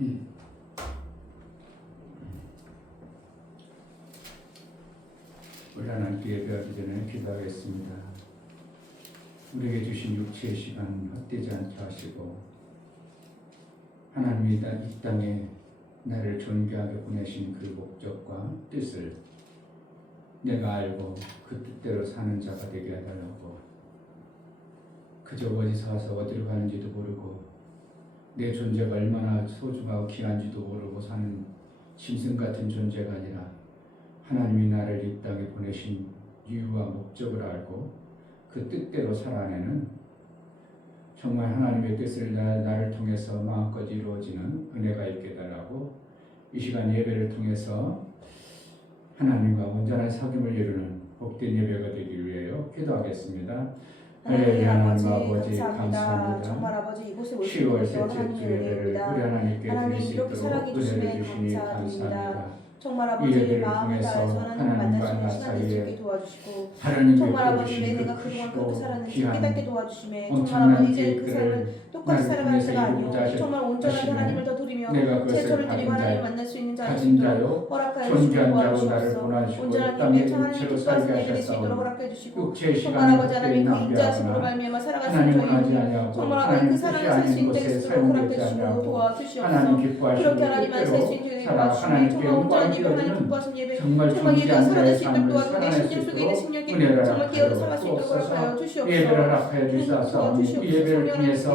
우리 하나님께 예배하기 전에 기도하겠습니다. 우리에게 주신 육체의 시간 헛되지 않게 하시고 하나님이 이 땅에 나를 존귀하게 보내신 그 목적과 뜻을 내가 알고 그 뜻대로 사는 자가 되게 해달라고, 그저 어디서 와서 어디로 가는지도 모르고 내 존재가 얼마나 소중하고 귀한지도 모르고 사는 짐승 같은 존재가 아니라 하나님이 나를 이 땅에 보내신 이유와 목적을 알고 그 뜻대로 살아내는, 정말 하나님의 뜻을 나를 통해서 마음껏 이루어지는 은혜가 있게 해달라고, 이 시간 예배를 통해서 하나님과 온전한 사귐을 이루는 복된 예배가 되기 위하여 기도하겠습니다. 할렐루야. 하나님 아버지 감사합니다. 정말 아버지 이곳에 10월 셋째 주 예배를 우리 하나님께 드릴 수 있도록 은혜를 주시니 감사합니다. 정말 아버지 마음을 다해서 하나님 만나시는 시간이 있게 도와주시고, 정말 아버지 내가 그동안 그렇게 살았는지 깨닫게 도와주시매, 정말 아버지 이제 그 삶을 똑같이 살아가는 자가 아니오 정말 온전한 하나님을 더 드리며 제초를 드리고 하나님을 만날 수 있는 자가 되도록 허락하여 주시고 도와주시옵소서. 온전한 님의 하나님 기뻐하시는 예배될 수 있도록 허락해 주시고, 정말 아버지 하나님 그 인자하심으로 말미암아 살아갈 수 있는 저희 정말 아버지 그 사랑을 살 수 있는 자가 되도록 허락해 주시고 도와주시옵소서. 그렇게 하나님만 살 수 있는 저희 도와주시매, 정말 온전한 예배 하나님 기뻐하신 예배 정말 예배가 살아날 수 있도록 도와주고 내 심령 속에 있는 심령이 정말 깨어서 살아갈 수 있도록 허락하여 주시옵소서. 예배를 허락하여 주셔서 이 예배를 통해서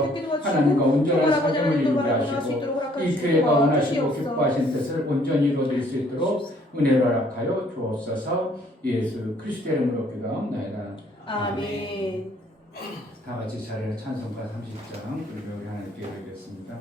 하나님과 온전한 사귐을 이루게 하시고 이 교회가 원하시고 기뻐하신 뜻을 온전히 이루어질 수 있도록 은혜를 허락하여 주옵소서. 예수 그리스도의 이름으로 기도하옵나이다. 아멘. 다 같이 차례 찬송가 30장 그리고 우리 하나님께 드리겠습니다.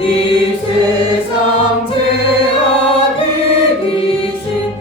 이 세상 죄악이 비신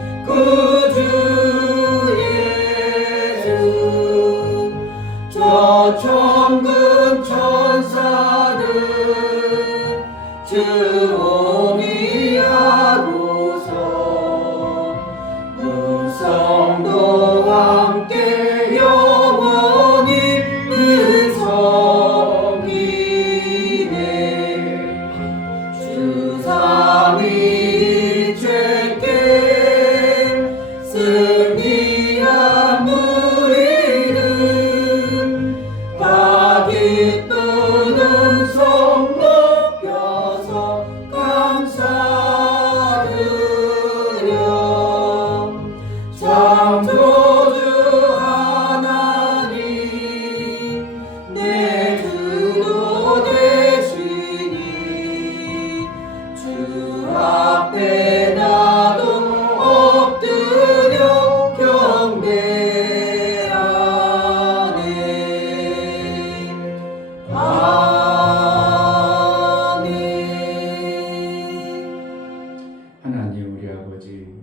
하나님 우리 아버지,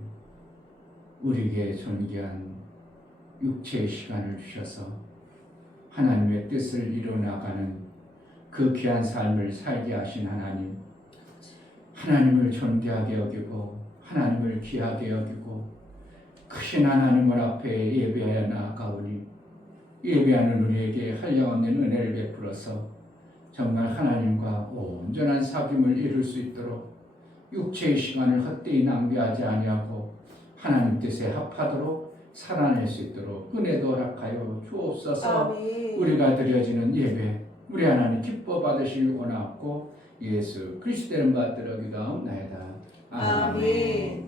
우리에게 존귀한 육체의 시간을 주셔서 하나님의 뜻을 이루어나가는 그 귀한 삶을 살게 하신 하나님, 하나님을 존귀하게 여기고 하나님을 귀하게 여기고 크신 하나님을 앞에 예배하여 나아가오니 예배하는 우리에게 한량없는 은혜를 베풀어서 정말 하나님과 온전한 사귐을 이룰 수 있도록 육체의 시간을 헛되이 낭비하지 아니하고 하나님 뜻에 합하도록 살아낼 수 있도록 은혜도 허락하여 주옵소서. 아멘. 우리가 드려지는 예배 우리 하나님 기뻐 받으시길 원하옵고 예수 그리스도를 받들어 기도하옵나이다. 아멘.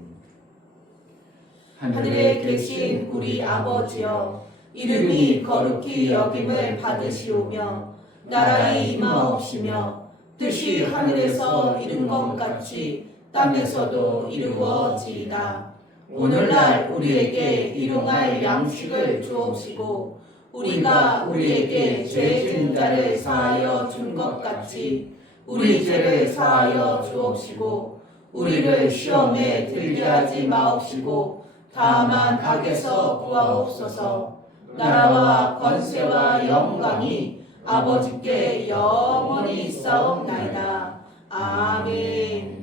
하늘에 계신 우리 아버지여, 이름이 거룩히 여김을 받으시오며 나라의 임하옵시며 뜻이 하늘에서 이룬 것 같이 땅에서도 이루어지이다. 오늘날 우리에게 일용할 양식을 주옵시고 우리가 우리에게 죄 지은 자를 사하여 준 것 같이 우리 죄를 사하여 주옵시고 우리를 시험에 들게 하지 마옵시고 다만 악에서 구하옵소서. 나라와 권세와 영광이 아버지께 영원히 있사옵나이다. 아멘.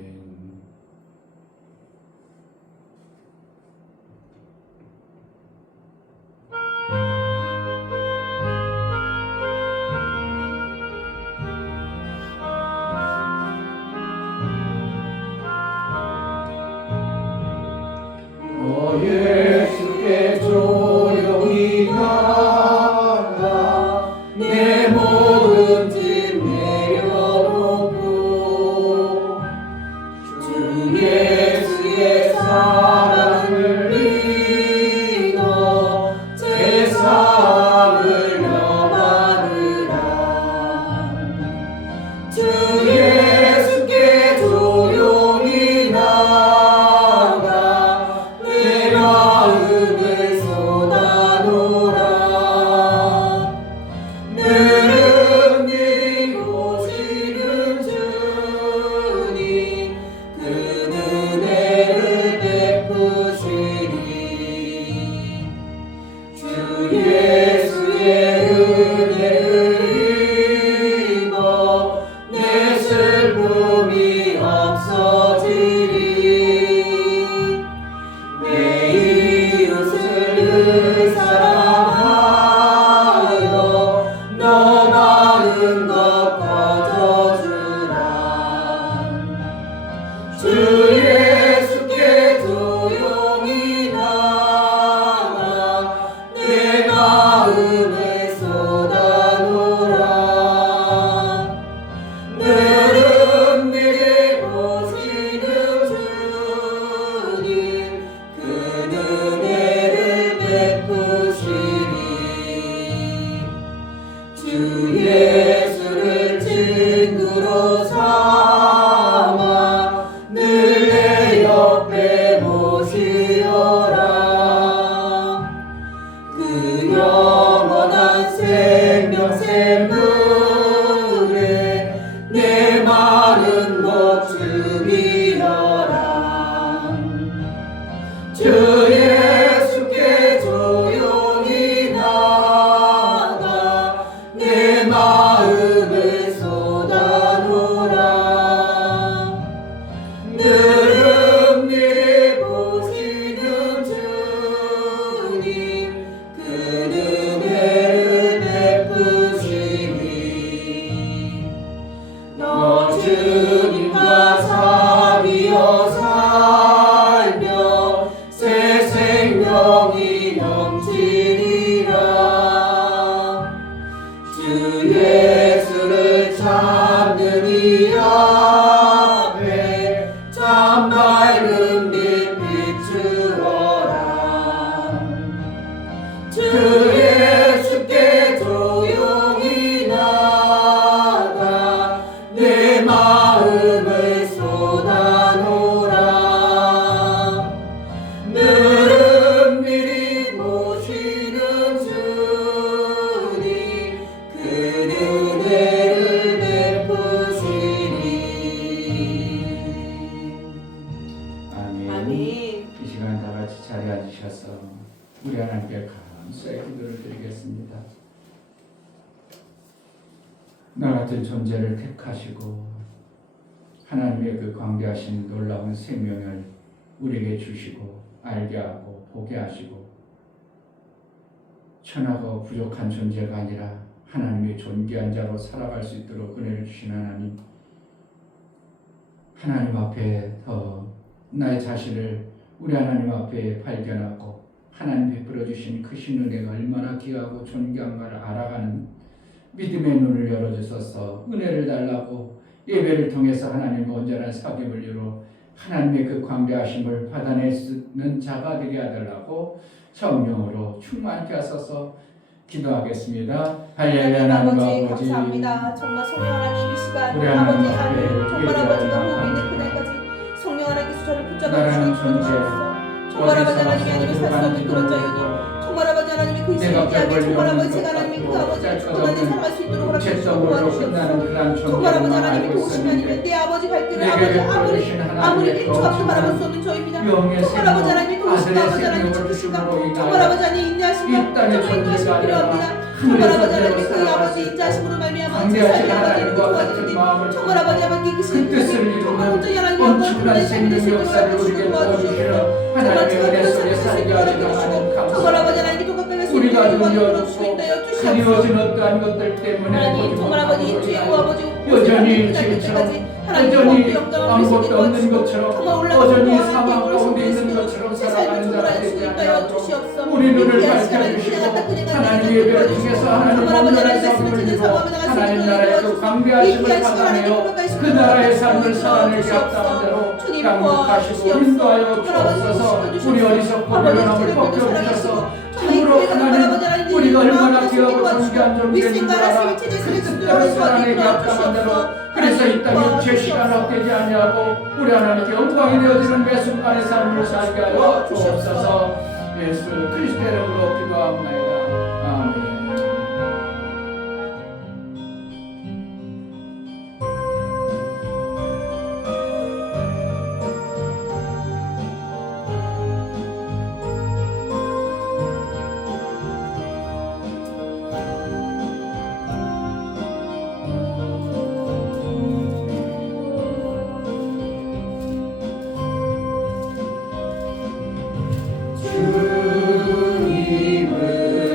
예수께 조용히 나가 내 모든 짐 내려놓고 주 예수의 사랑을 믿어 제 삶을 넘어가느라 주 예수께 조용히 나가 내 마음을 쏟아놓으라. 늘 믿으시는 주님 그 은혜를 베푸시리. 주 예수의 은혜를 입어 내 슬픔이 없어지리. 내 이웃을 사랑하여 너 많은 것 거저주라. 주 예수께 조용히 나가 내 마음을 쏟아놓으라. 늘 은밀히 보시는 주님 그 은혜를 베푸시리. 주 예수를 친구로 삼아 늘 내 옆에 모시어라. 그 영원한 생명 샘물에 내 마른 목 죽이어라. 주 예수께 조용히 나가 내 마음을 쏟아놓으라. 늘 은밀히 보시는 주님 그 은혜를 베푸시리. 너 주님과 사귀어 살며 아멘. 이 시간 다 같이 자리에 앉으셔서 우리 하나님께 감사의 기도를 드리겠습니다. 나 같은 존재를 택하시고 하나님의 그 광대하신 놀라운 생명을 우리에게 주시고 알게 하고 보게 하시고 천하고 부족한 존재가 아니라 하나님의 존귀한 자로 살아갈 수 있도록 은혜를 주신 하나님, 하나님 앞에 더 나의 자신을 우리 하나님 앞에 발견하고 하나님 베풀어 주신 크신 은혜가 얼마나 귀하고 존귀한가를 알아가는 믿음의 눈을 열어주셔서 은혜를 달라고 예배를 통해서 하나님과 온전한 사귐을 이루어 하나님의 그 광대하심을 받아내는 자가 되게 하달라고 성령으로 충만케 하소서. 기도하겠습니다. 할렐루야. 하나님 아버지 감사합니다. 정말 성령 하나님 이 시간 우리 아버지 하나님 앞에 아멘. 정말 아버지가 예배하며 호흡 있는 그날까지 성령 하나님께서 저를 붙잡아 나라는 주시는 존재 정말 아버지 하나님이 아니면 살 수 없는 그런 자유니 정말 아버지 하나님의 그 내가 신기함에 정말 아버지 제가 걸 하나님의 그 아버지를 충분하게 살아갈 수 있도록 허락해 주시고 죄성으로 도와주시옵소서. 끝나는 그런 정말 아버지 존재만 하나님의 알고 도우심이 아니면 있었는데 내 아버지 발길을 내게 아버지 베풀어주신 아무리 하나님의 1초 앞도 바라볼 수 거룩한 없는 저입니다. 영의 정말 아버지 하나님의 도우심과 아들의 아버지 하나님의 생명을 지키심과 주심으로 정말 인하여 아버지 하나님의 인내하심과 이 땅의 정말 인도하심이 존재가 필요합니다. 아니라 정말 아버지 하늘의 하나님의 그 존재로 아버지 살아갈 인자하심으로 말미암아 제 강대하신 삶이 아버지 이렇게 하나님과 같은 도와주시니 마음을 정말 아버지 아버지 그 그 뜻을 정말 이루는 온전히 하나님의 어떤 엄청난 그런 삶이 될 수 생명 있도록 역사를 허락해 우리에게 주시고 도와주시옵소서. 보여주시는 정말 하나님의 제가 은혜 그런 속에 삶을 살 수 살게 있도록 하시는 허락해 주시고 하나님 정말 감사합니다. 아버지 하나님께 더 가까이 할 수 우리가 있도록 눈여겼고 주시옵소서. 그리워진 어떠한 것들 때문에 하나님 정말 아버지 고집을 주의 하고 아버지 여전히 때까지 지금처럼 하나님 여전히 영광을 아무것도 없는 것처럼 여전히 사망 사망 가운데 있는 것처럼 살아가는 자가 되지 아니하고 우리 눈을 밝혀주시고 하나님 예배를 통해서 하나님 온전한 삶을 이루고 하나님 나라의 그 광대하심을 받아내어 그 나라의 삶을 살아내게 합당한 자로 양육하시고 인도하여 주옵소서. 우리 어리석고 미련함을 벗겨주셔서 참으로 하나님 우리가 얼마나 귀하고 존귀한 존재인 줄 알아 그 뜻대로 살아내게 합당한 자로 그래서 이 땅에 죄시가 헛되지 아니하고 우리 하나님께 영광이 되어지는 매 순간의 삶을 살게 하여 주옵소서. 예수 그리스도의 이름으로 기도합니다. 아멘. 주님을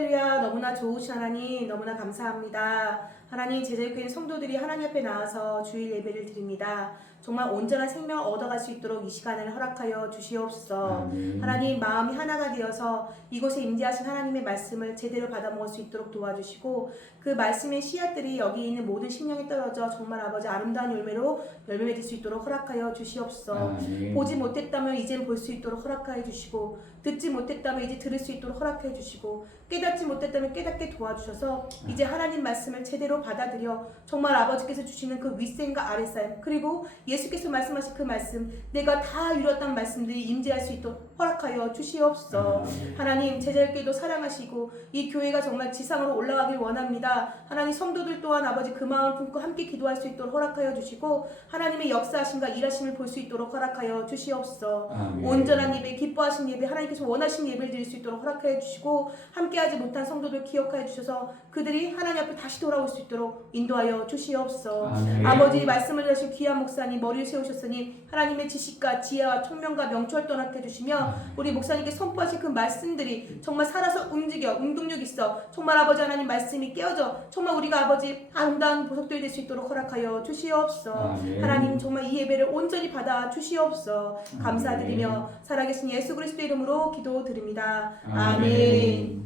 할렐루야. 너무나 좋으신 하나님 너무나 감사합니다. 하나님 제자교회 성도들이 하나님 앞에 나와서 주일 예배를 드립니다. 정말 온전한 생명을 얻어갈 수 있도록 이 시간을 허락하여 주시옵소서. 아멘. 하나님 마음이 하나가 되어서 이곳에 임재하신 하나님의 말씀을 제대로 받아 먹을 수 있도록 도와주시고 그 말씀의 씨앗들이 여기 있는 모든 심령에 떨어져 정말 아버지 아름다운 열매로 열매 맺을 수 있도록 허락하여 주시옵소서. 아멘. 보지 못했다면 이젠 볼 수 있도록 허락하여 주시고 듣지 못했다면 이제 들을 수 있도록 허락해 주시고 깨닫지 못했다면 깨닫게 도와주셔서 이제 하나님 말씀을 제대로 받아들여 정말 아버지께서 주시는 그 윗셈과 아랫셈 그리고 예수께서 말씀하신 그 말씀 내가 다 이뤘다는 말씀들이 임재할 수 있도록 허락하여 주시옵소서. 하나님 제자교회도 사랑하시고 이 교회가 정말 지상으로 올라가길 원합니다. 하나님 성도들 또한 아버지 그 마음을 품고 함께 기도할 수 있도록 허락하여 주시고 하나님의 역사하심과 일하심을 볼 수 있도록 허락하여 주시옵소서. 아멘. 온전한 예배 기뻐하신 예배 하나님께서 원하시는 예배를 드릴 수 있도록 허락하여 주시고 함께하지 못한 성도들 기억하여 주셔서 그들이 하나님 앞에 다시 돌아올 수 있도록 인도하여 주시옵소서. 아멘. 아버지 말씀을 하신 귀한 목사님 머리를 세우셨으니 하나님의 지식과 지혜와 총명과 명철 떠나게 해주시며 우리 목사님께 선포하신 그 말씀들이 정말 살아서 움직여 운동력 있어 정말 아버지 하나님 말씀이 깨어져 정말 우리가 아버지 아름다운 보석들이 될 수 있도록 허락하여 주시옵소서. 아멘. 하나님 정말 이 예배를 온전히 받아 주시옵소서. 감사드리며 살아계신 예수 그리스도의 이름으로 기도드립니다. 아멘.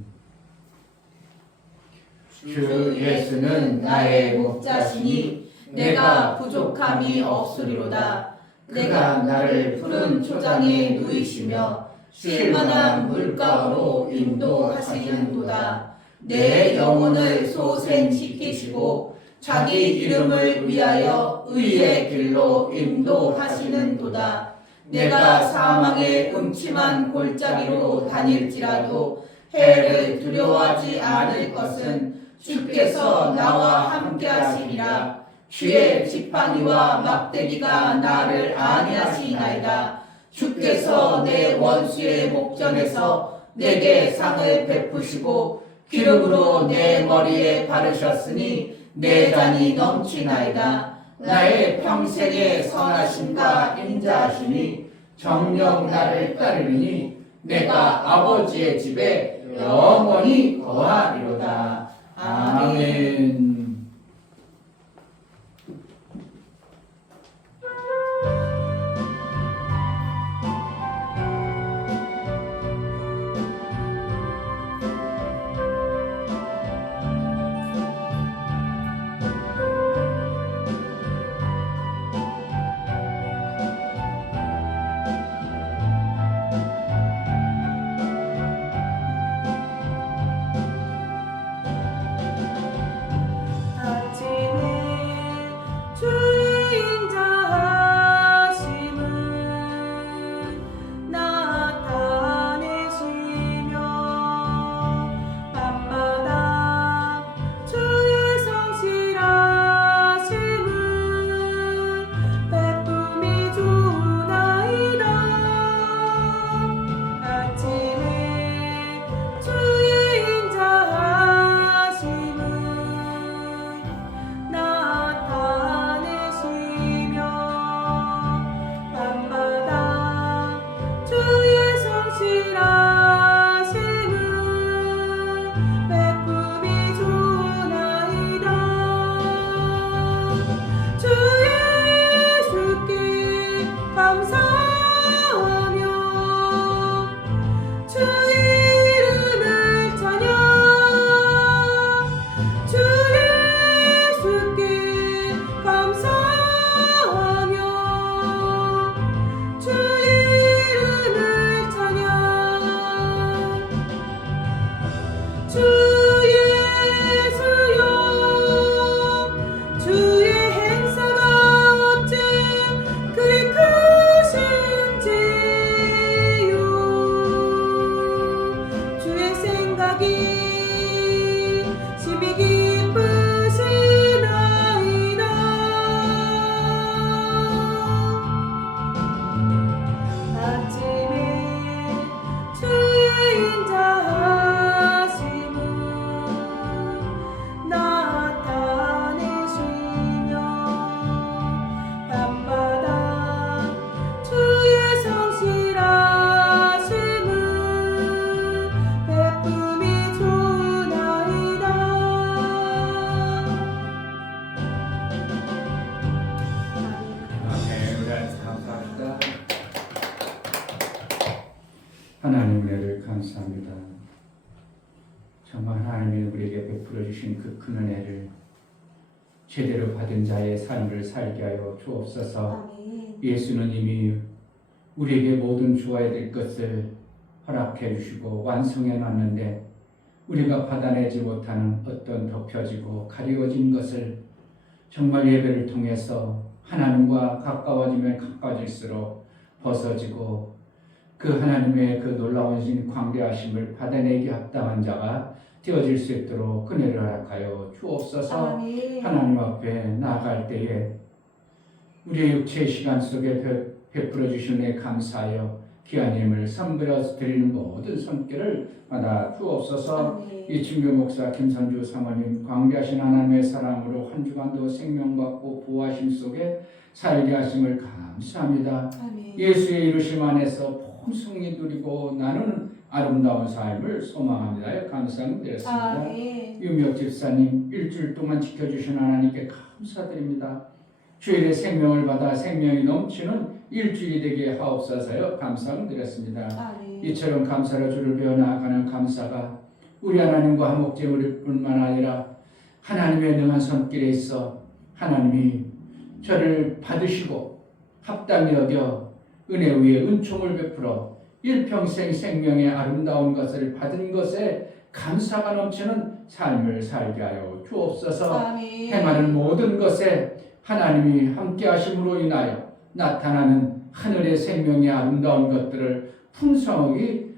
주 예수는 나의 목자시니 내가 부족함이 없으리로다. 그가 나를 푸른 초장에 누이시며 쉴만한 물가로 인도하시는도다. 내 영혼을 소생시키시고 자기 이름을 위하여 의의 길로 인도하시는도다. 내가 사망의 음침한 골짜기로 다닐지라도 해를 두려워하지 않을 것은 주께서 나와 함께하시리라. 주의 지팡이와 막대기가 나를 안위하시나이다. 주께서 내 원수의 목전에서 내게 상을 베푸시고 기름으로 내 머리에 바르셨으니 내 잔이 넘치나이다. 나의 평생의 선하심과 인자하심이 정녕 나를 따르니 내가 아버지의 집에 영원히 거하리로다. 아멘. 아침에 주의 인자하심은 정말 하나님이 우리에게 베풀어 주신 그 큰 은혜를 제대로 받은 자의 삶을 살게 하여 주옵소서. 아멘. 예수는 이미 우리에게 모든 주어야 될 것을 허락해 주시고 완성해 놨는데 우리가 받아내지 못하는 어떤 덮여지고 가리워진 것을 정말 예배를 통해서 하나님과 가까워지면 가까워질수록 벗어지고 그 하나님의 그 놀라우신 광대하심을 받아내기 합당한 자가 되어질 수 있도록 은혜를 허락하여 주옵소서. 아멘. 하나님 앞에 나아갈 때에 우리의 육체의 시간 속에 베풀어 주신 애 감사하여 귀한 힘을 선물해서 드리는 모든 손길을 받아 주옵소서. 아멘. 이충교 목사 김선주 사모님 광대하신 하나님의 사랑으로 한 주간도 생명받고 보호하심 속에 살게 하심을 감사합니다. 아멘. 예수의 이루심 안에서 풍성히 누리고 나는 아름다운 삶을 소망합니다. 감사드렸습니다. 아멘. 유명 집사님 일주일 동안 지켜주신 하나님께 감사드립니다. 주일에 생명을 받아 생명이 넘치는 일주일이 되게 하옵소서요. 감사드렸습니다. 아멘. 이처럼 감사로 주를 배워 나아가는 감사가 우리 하나님과 화목제물일 뿐만 아니라 하나님의 능한 손길에 있어 하나님이 저를 받으시고 합당히 여겨 은혜 위에 은총을 베풀어 일평생 생명의 아름다운 것을 받은 것에 감사가 넘치는 삶을 살게 하여 주옵소서. 아멘. 행하는 모든 것에 하나님이 함께 하심으로 인하여 나타나는 하늘의 생명의 아름다운 것들을 풍성하게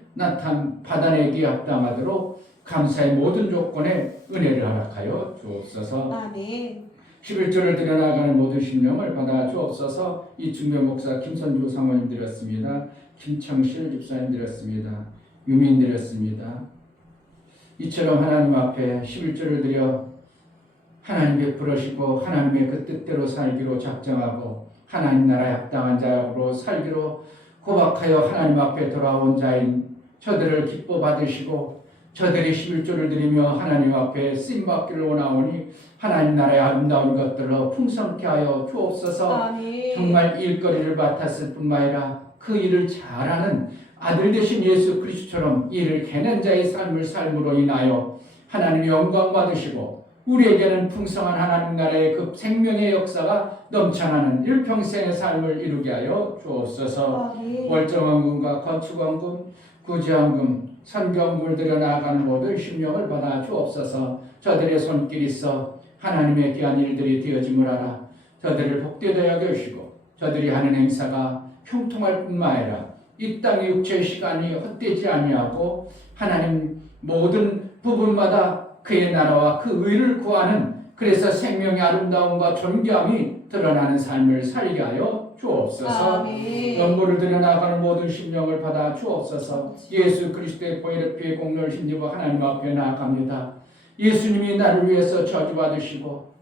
받아내기 합당하도록 감사의 모든 조건에 은혜를 허락하여 주옵소서. 아멘. 11조를 드려나가는 모든 심령을 받아 주옵소서. 이충교 목사 김선주 사모님 드렸습니다. 김청실 집사님 드렸습니다. 유민 드렸습니다. 이처럼 하나님 앞에 11조를 드려 하나님 베풀으시고 하나님의 그 뜻대로 살기로 작정하고 하나님 나라에 합당한 자로 살기로 고박하여 하나님 앞에 돌아온 자인 저들을 기뻐 받으시고 저들이 11조를 드리며 하나님 앞에 쓰임받기를 원하오니 하나님 나라의 아름다운 것들로 풍성케 하여 주옵소서. 아멘. 정말 일거리를 맡았을 뿐만 아니라 그 일을 잘하는 아들 되신 예수 그리스도처럼 일을 개는 자의 삶을 삶으로 인하여 하나님의 영광 받으시고 우리에게는 풍성한 하나님 나라의 그 생명의 역사가 넘쳐나는 일평생의 삶을 이루게 하여 주옵소서. 아멘. 월정원금과 건축원금, 구제원금, 선경물 들여 나아가는 모든 심령을 받아 주옵소서. 저들의 손길이 있어 하나님의 귀한 일들이 되어짐을 알아 저들을 복되게 여겨주시고 저들이 하는 행사가 형통할 뿐만 아니라 이 땅의 육체의 시간이 헛되지 아니하고 하나님 모든 부분마다 그의 나라와 그 의를 구하는 그래서 생명의 아름다움과 존귀함이 드러나는 삶을 살게 하여 주옵소서. 아멘. 연보를 들여나가는 모든 심령을 받아 주옵소서. 예수 그리스도의 보혈의 피의 공로를 힘입어 하나님 앞에 나아갑니다. 예수님이 나를 위해서 저주받으시고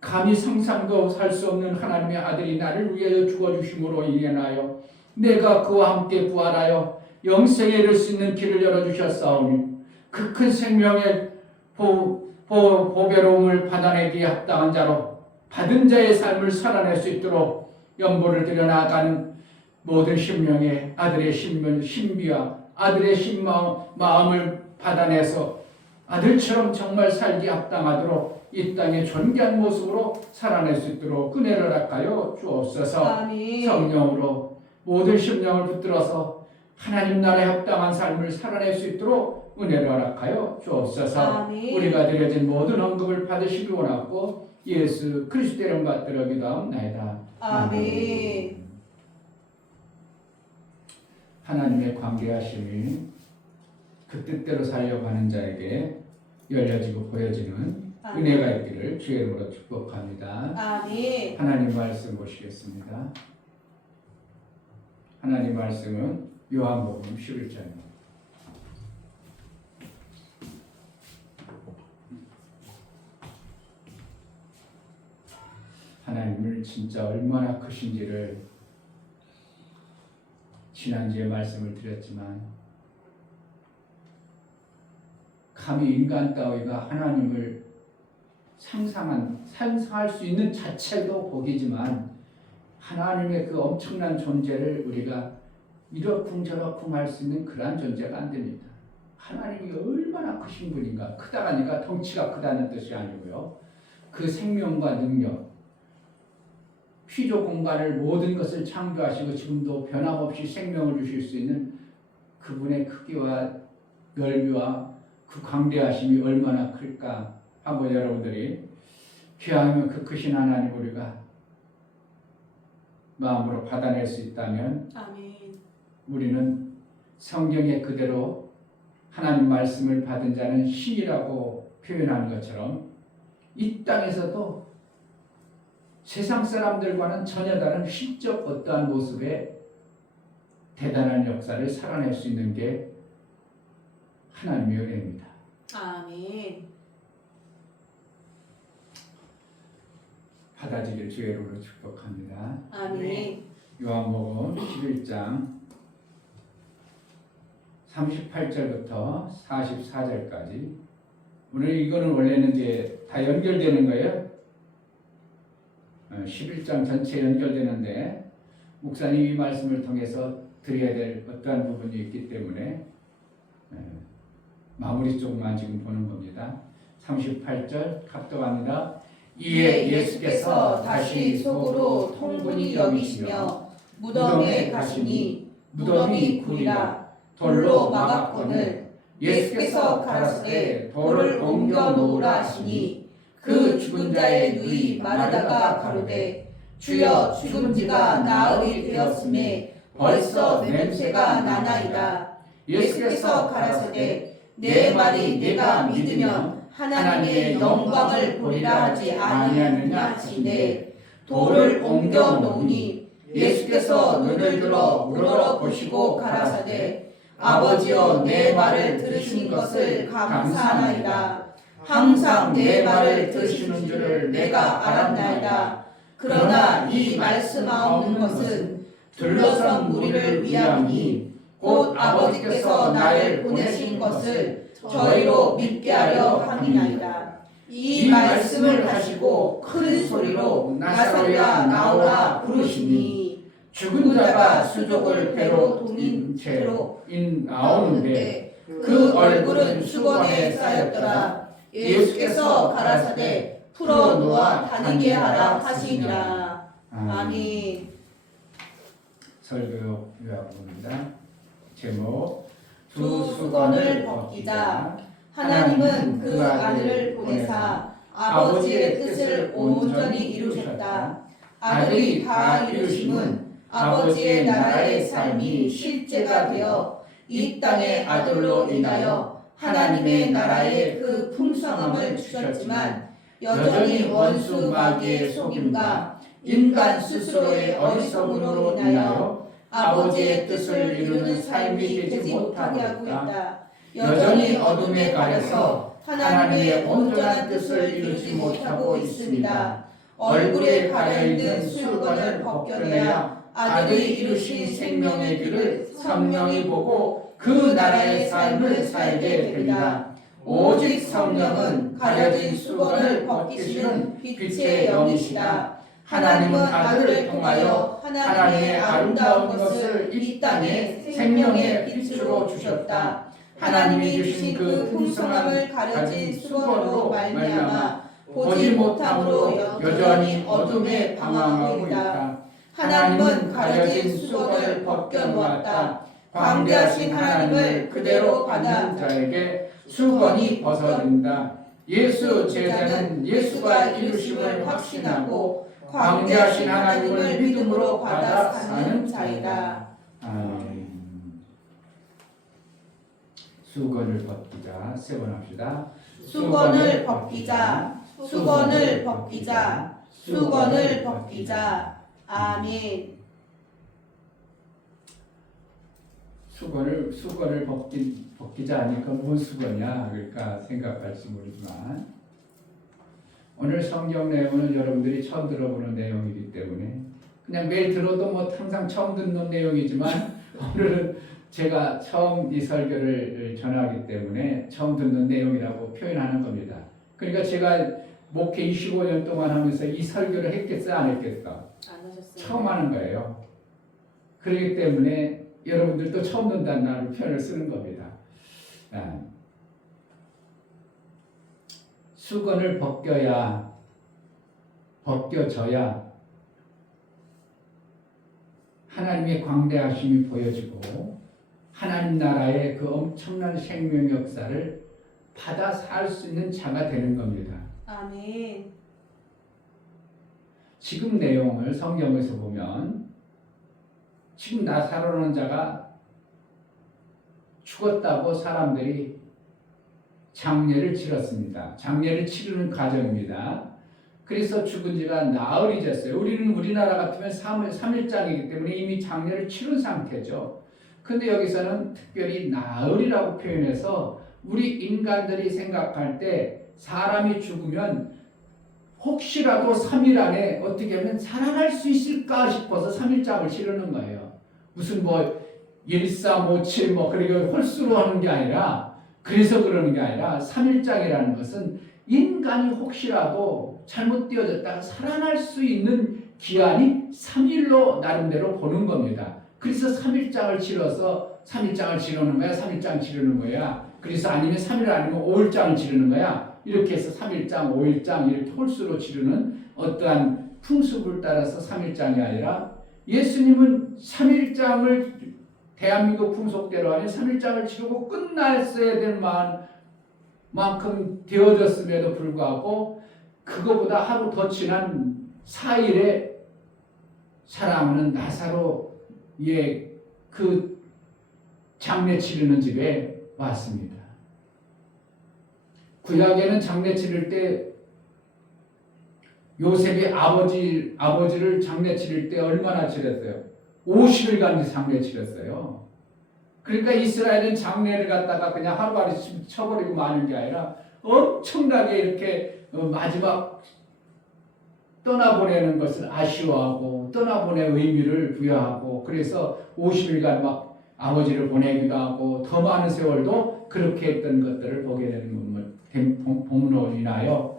감히 상상도 할 수 없는 하나님의 아들이 나를 위하여 죽어주심으로 인하여 내가 그와 함께 부활하여 영생에 이를 수 있는 길을 열어주셨사오니 그 큰 생명의 보배로움을 받아내기에 합당한 자로 받은 자의 삶을 살아낼 수 있도록 연보를 들여나가는 모든 심령의 아들의 신비와 아들의 마음을 받아내서 아들처럼 정말 살기 합당하도록 이 땅의 존귀한 모습으로 살아낼 수 있도록 은혜를 허락하여 주옵소서. 아멘. 성령으로 모든 심령을 붙들어서 하나님 나라에 합당한 삶을 살아낼 수 있도록 은혜를 허락하여 주옵소서. 아멘. 우리가 드려진 모든 언급을 받으시기 원하고 예수 그리스도의 이름 받들어 기도하옵나이다. 아멘. 하나님의 관계하심이 그 뜻대로 살려고 하는 자에게 열려지고 보여지는 아멘. 은혜가 있기를 주의 이름으로 축복합니다. 아멘. 하나님 말씀 보시겠습니다. 하나님 말씀은 요한복음 11장입니다. 하나님을 진짜 얼마나 크신지를 지난주에 말씀을 드렸지만 감히 인간 따위가 하나님을 상상할 수 있는 자체도 복이지만 하나님의 그 엄청난 존재를 우리가 이러쿵저러쿵 할 수 있는 그러한 존재가 안 됩니다. 하나님이 얼마나 크신 분인가. 크다라니까 덩치가 크다는 뜻이 아니고요. 그 생명과 능력, 피조 공간을 모든 것을 창조하시고 지금도 변함없이 생명을 주실 수 있는 그분의 크기와 넓이와 그 광대하심이 얼마나 클까 하고 여러분들이 기하면 그 크신 하나님 우리가 마음으로 받아낼 수 있다면 아멘. 우리는 성경에 그대로 하나님 말씀을 받은 자는 신이라고 표현하는 것처럼 이 땅에서도 세상 사람들과는 전혀 다른 신적 어떠한 모습의 대단한 역사를 살아낼 수 있는 게 하나님의 은혜입니다. 아멘. 받아지길 주의 이름으로 축복합니다. 아멘. 요한복음 11장 38절부터 44절까지 오늘 이거는 원래는 이제 다 연결되는 거예요. 11장 전체 연결되는데 목사님이 이 말씀을 통해서 드려야 될 어떠한 부분이 있기 때문에 마무리 쪽만 지금 보는 겁니다. 38절 합독합니다. 이에 예수께서 다시 속으로 통분히 여기시며 무덤에 가시니 무덤이 굴이라 돌로 막았거늘 예수께서 가라사대 돌을 옮겨 놓으라 하시니 그 죽은 자의 누이 마르다가 가로되 주여 죽은 지가 나흘이 되었음에 벌써 냄새가 나나이다. 예수께서 가라사대 내 말이 내가 믿으면 하나님의 영광을 보리라 하지 아니하느냐 하시되 돌을 옮겨 놓으니 예수께서 눈을 들어 우러러 보시고 가라사대 아버지여 내 말을 들으신 것을 감사하나이다. 항상 내 말을 들으시는 줄을 내가 알았나이다. 그러나 이 말씀하옵는 것은 들러선 무리를 위함이니 곧 아버지께서 나를 보내신 것을 저희로 믿게 하려 함이나이다. 이 말씀을 하시고 큰 소리로 나사로야 나오라 부르시니 죽은 자가 수족을 배로 동인 채로 나오는데 그 얼굴은 수건에 쌓였더라. 예수께서 가라사대 풀어 놓아 다니게 하라 하시니라. 아멘. 설교 요약입니다. 제목 두 수건을 벗기자. 하나님은 그 아들을 보내사 아버지의 뜻을 온전히 이루셨다. 아들이 다 이루심은 아버지의 나라의 삶이 실제가 되어 이 땅의 아들로 인하여 하나님의 나라의 그 풍성함을 주셨지만 여전히 원수 마귀의 속임과 인간 스스로의 어리석음으로 인하여 아버지의 뜻을 이루는 삶이 되지 못하게 하고 있다. 여전히 어둠에 가려서 하나님의 온전한 뜻을 이루지 못하고 있습니다. 얼굴에 가려있는 수건을 벗겨내야 아들이 이루신 생명의 길을 선명히 보고 그 나라의 삶을 살게 됩니다. 오직 성령은 가려진 수건을 벗기시는 빛의 영이시다. 하나님은 아들을 통하여 하나님의 아름다운 것을 이 땅에 생명의 빛으로 주셨다. 하나님이 주신 그 풍성함을 가려진 수건으로 말미암아 보지 못함으로 여전히 어둠에 방황하고 있다. 하나님은 가려진 수건을 벗겨놓았다. 광대하신 하나님을 그대로 받는 자에게 수건이 벗어진다. 예수 제자는 예수가 이루심을 확신하고 광대하신 하나님을 믿음으로 받아 사는 자이다. 수건을 벗기자. 세 번 합시다. 수건을 벗기자. 수건을 벗기자. 수건을 벗기자. 아멘. 수건을 벗기자 하니까 뭔 수건이야? 그러니까 생각할지 모르지만 오늘 성경 내용은 여러분들이 처음 들어보는 내용이기 때문에 그냥 매일 들어도 뭐 항상 처음 듣는 내용이지만 오늘은 제가 처음 이 설교를 전하기 때문에 처음 듣는 내용이라고 표현하는 겁니다. 그러니까 제가 목회 25년 동안 하면서 이 설교를 했겠어 안 했겠어? 안 하셨어요. 처음 하는 거예요. 그렇기 때문에 여러분들도 처음 듣는다는 표현을 쓰는 겁니다. 수건을 벗겨져야 하나님의 광대하심이 보여지고 하나님 나라의 그 엄청난 생명 역사를 받아 살 수 있는 자가 되는 겁니다. 아멘. 지금 내용을 성경에서 보면 지금 나사로라는 자가 죽었다고 사람들이 장례를 치렀습니다. 장례를 치르는 과정입니다. 그래서 죽은 지가 나흘이 됐어요. 우리나라 같으면 3일장이기 때문에 이미 장례를 치른 상태죠. 근데 여기서는 특별히 나흘이라고 표현해서 우리 인간들이 생각할 때 사람이 죽으면 혹시라도 3일 안에 어떻게 하면 살아날 수 있을까 싶어서 3일장을 치르는 거예요. 무슨 1357 그리고 홀수로 하는 게 아니라 그래서 그러는 게 아니라 3일장이라는 것은 인간이 혹시라도 잘못되어졌다가 살아날 수 있는 기한이 3일로 나름대로 보는 겁니다. 그래서 3일장을 치러서 3일장을 치르는 거야, 3일장 치르는 거야. 그래서 아니면 3일 아니면 5일장을 치르는 거야. 이렇게 해서 3일장, 5일장 이렇게 홀수로 치르는 어떠한 풍습을 따라서 3일장이 아니라 예수님은 3일장을 대한민국 풍속대로 하면 3일장을 치르고 끝났어야 될 만큼 되어졌음에도 불구하고 그거보다 하루 더 지난 4일에 사랑하는 나사로의 그 장례 치르는 집에 왔습니다. 구약에는 장례 치를 때 요셉의 아버지를 장례 치를 때 얼마나 치렀어요? 50일간 장례 치렀어요. 그러니까 이스라엘은 장례를 갖다가 그냥 하루아루 쳐버리고 마는 게 아니라 엄청나게 이렇게 마지막 떠나보내는 것을 아쉬워하고 떠나보낼 의미를 부여하고 그래서 50일간 막 아버지를 보내기도 하고 더 많은 세월도 그렇게 했던 것들을 보게 되는 본문으로 인하여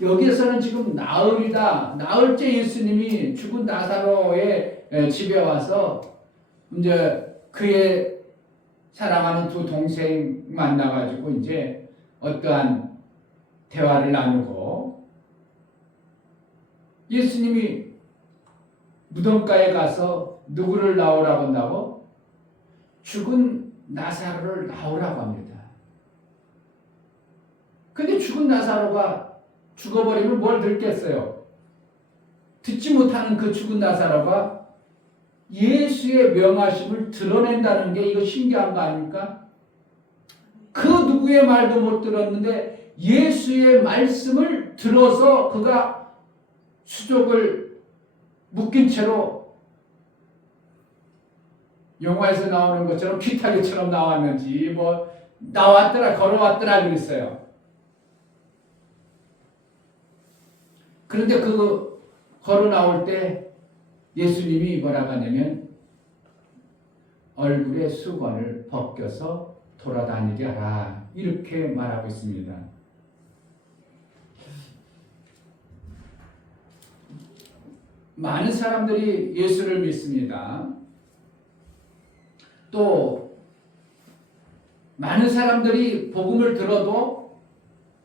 여기에서는 지금 나흘이다. 나흘째 예수님이 죽은 나사로의 집에 와서 이제 그의 사랑하는 두 동생 만나가지고 이제 어떠한 대화를 나누고 예수님이 무덤가에 가서 누구를 나오라고 한다고? 죽은 나사로를 나오라고 합니다. 근데 죽은 나사로가 죽어버리면 뭘 듣겠어요? 듣지 못하는 그 죽은 나사로가 예수의 명하심을 드러낸다는 게 이거 신기한 거 아닙니까? 그 누구의 말도 못 들었는데 예수의 말씀을 들어서 그가 수족을 묶인 채로 영화에서 나오는 것처럼 피타기처럼 나왔는지 나왔더라 걸어왔더라 그랬어요. 그런데 그 걸어 나올 때 예수님이 뭐라고 하냐면 얼굴에 수건을 벗겨서 돌아다니게 하라 이렇게 말하고 있습니다. 많은 사람들이 예수를 믿습니다. 또 많은 사람들이 복음을 들어도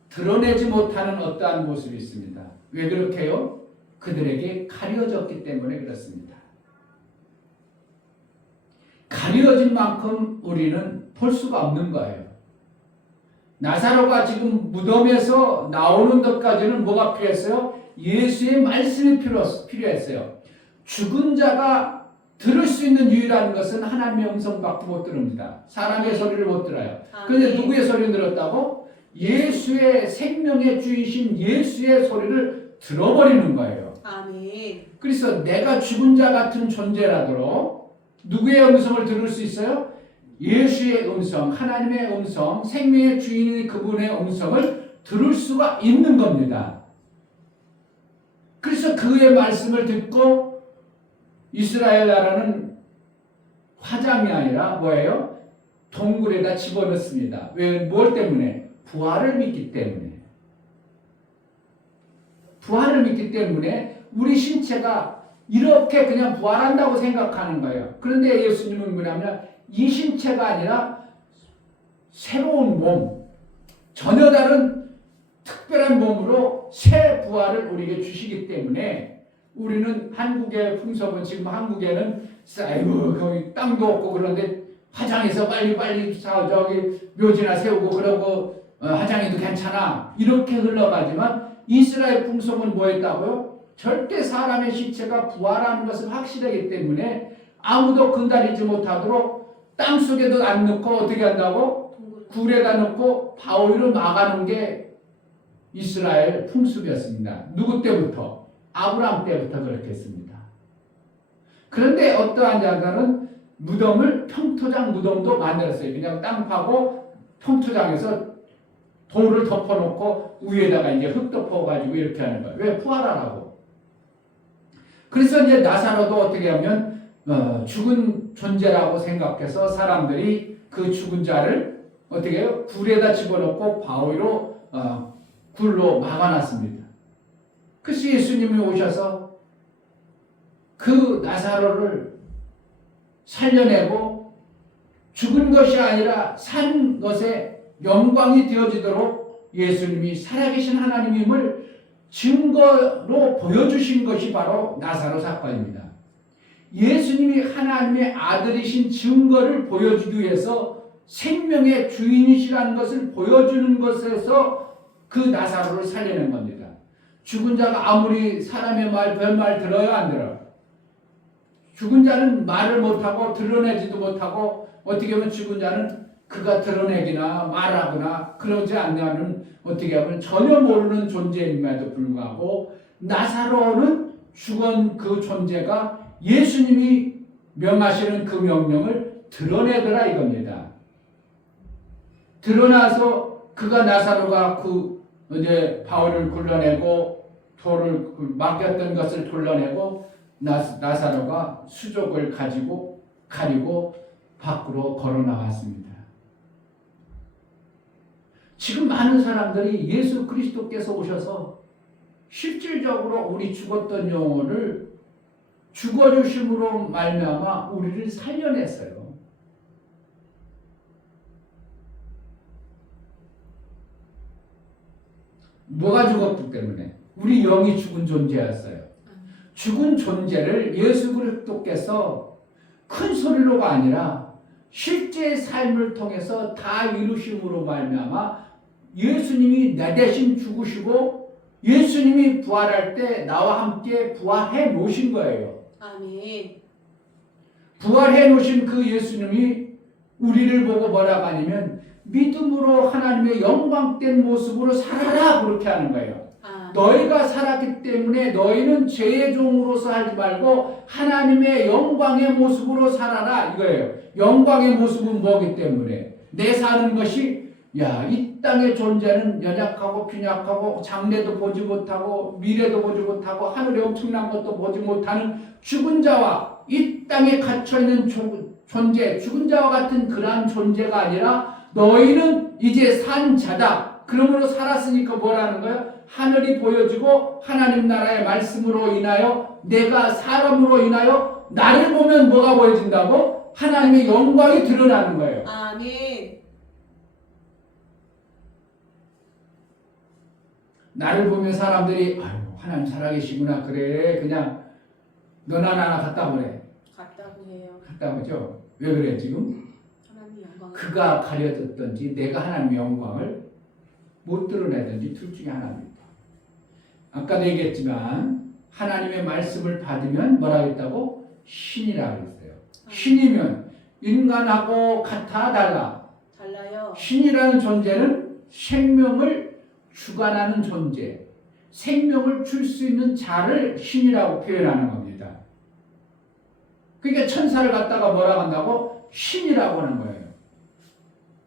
드러내지 못하는 어떠한 모습이 있습니다. 왜 그렇게요? 그들에게 가려졌기 때문에 그렇습니다. 가려진 만큼 우리는 볼 수가 없는 거예요. 나사로가 지금 무덤에서 나오는 것까지는 뭐가 필요했어요? 예수의 말씀이 필요했어요. 죽은 자가 들을 수 있는 유일한 것은 하나님의 음성밖에 못 들읍니다. 사람의 소리를 못 들어요. 그런데 누구의 소리를 들었다고? 예수의 생명의 주이신 예수의 소리를 들어버리는 거예요. 아멘. 그래서 내가 죽은 자 같은 존재라도록 누구의 음성을 들을 수 있어요? 예수의 음성, 하나님의 음성, 생명의 주인인 그분의 음성을 들을 수가 있는 겁니다. 그래서 그의 말씀을 듣고 이스라엘 나라는 화장이 아니라 뭐예요? 동굴에다 집어넣습니다. 왜? 뭘 때문에? 부활을 믿기 때문에. 부활을 믿기 때문에 우리 신체가 이렇게 그냥 부활한다고 생각하는 거예요. 그런데 예수님은 뭐냐면 이 신체가 아니라 새로운 몸, 전혀 다른 특별한 몸으로 새 부활을 우리에게 주시기 때문에 우리는 한국의 풍속은 지금 한국에는 아이고 거기 땅도 없고 그런데 화장해서 빨리 저기 묘지나 세우고 그러고 화장해도 괜찮아 이렇게 흘러가지만 이스라엘 풍속은 뭐였다고요? 절대 사람의 시체가 부활하는 것은 확실하기 때문에 아무도 건드리지 못하도록 땅 속에도 안 넣고 어떻게 한다고? 굴에다 넣고 바위로 막아놓은 게 이스라엘 풍습이었습니다. 누구 때부터? 아브라함 때부터 그렇게 했습니다. 그런데 어떠한 자들은 무덤을 평토장 무덤도 만들었어요. 그냥 땅 파고 평토장에서 돌을 덮어놓고 위에다가 이제 흙 덮어가지고 이렇게 하는 거예요. 왜? 부활하라고. 그래서 이제 나사로도 어떻게 하면 죽은 존재라고 생각해서 사람들이 그 죽은 자를 어떻게 해요? 굴에다 집어넣고 바위로 굴로 막아놨습니다. 그래서 예수님이 오셔서 그 나사로를 살려내고 죽은 것이 아니라 산 것에 영광이 되어지도록 예수님이 살아계신 하나님임을 증거로 보여주신 것이 바로 나사로 사건입니다. 예수님이 하나님의 아들이신 증거를 보여주기 위해서 생명의 주인이시라는 것을 보여주는 것에서 그 나사로를 살려낸 겁니다. 죽은 자가 아무리 사람의 말, 별말 들어요? 안 들어요? 죽은 자는 말을 못하고 드러내지도 못하고 어떻게 보면 죽은 자는 그가 드러내기나 말하거나 그러지 않는 어떻게 하면 전혀 모르는 존재임에도 불구하고 나사로는 죽은 그 존재가 예수님이 명하시는 그 명령을 드러내더라 이겁니다. 드러나서 그가 나사로가 그 이제 바위를 굴러내고 돌을 막혔던 것을 굴러내고 나사로가 수족을 가리고 밖으로 걸어 나왔습니다. 지금 많은 사람들이 예수 그리스도께서 오셔서 실질적으로 우리 죽었던 영혼을 죽어주심으로 말미암아 우리를 살려냈어요. 뭐가 죽었기 때문에? 우리 영이 죽은 존재였어요. 죽은 존재를 예수 그리스도께서 큰 소리로가 아니라 실제 삶을 통해서 다 이루심으로 말미암아 예수님이 내 대신 죽으시고 예수님이 부활할 때 나와 함께 부활해 놓으신 거예요. 아멘. 부활해 놓으신 그 예수님이 우리를 보고 뭐라고 하냐면 믿음으로 하나님의 영광된 모습으로 살아라 그렇게 하는 거예요. 너희가 살았기 때문에 너희는 죄의 종으로서 살지 말고 하나님의 영광의 모습으로 살아라 이거예요. 영광의 모습은 뭐기 때문에 내 사는 것이 이 땅의 존재는 연약하고 빈약하고 장래도 보지 못하고 미래도 보지 못하고 하늘에 엄청난 것도 보지 못하는 죽은 자와 이 땅에 갇혀있는 존재 죽은 자와 같은 그러한 존재가 아니라 너희는 이제 산 자다. 그러므로 살았으니까 뭐라는 거예요? 하늘이 보여지고 하나님 나라의 말씀으로 인하여 내가 사람으로 인하여 나를 보면 뭐가 보여진다고? 하나님의 영광이 드러나는 거예요. 아멘. 나를 보면 사람들이 아유 하나님 살아계시구나 그래 그냥 너나 나나 같다 그래. 같다고 해요. 같다 그죠? 왜 그래 지금? 하나님 영광. 그가 가려졌든지 내가 하나님의 영광을 못 드러내든지 둘 중에 하나입니다. 아까도 얘기했지만 하나님의 말씀을 받으면 뭐라 했다고? 신이라고 했어요. 신이면 인간하고 같아 달라요. 신이라는 존재는 생명을 주관하는 존재, 생명을 줄 수 있는 자를 신이라고 표현하는 겁니다. 그러니까 천사를 갖다가 뭐라고 한다고? 신이라고 하는 거예요.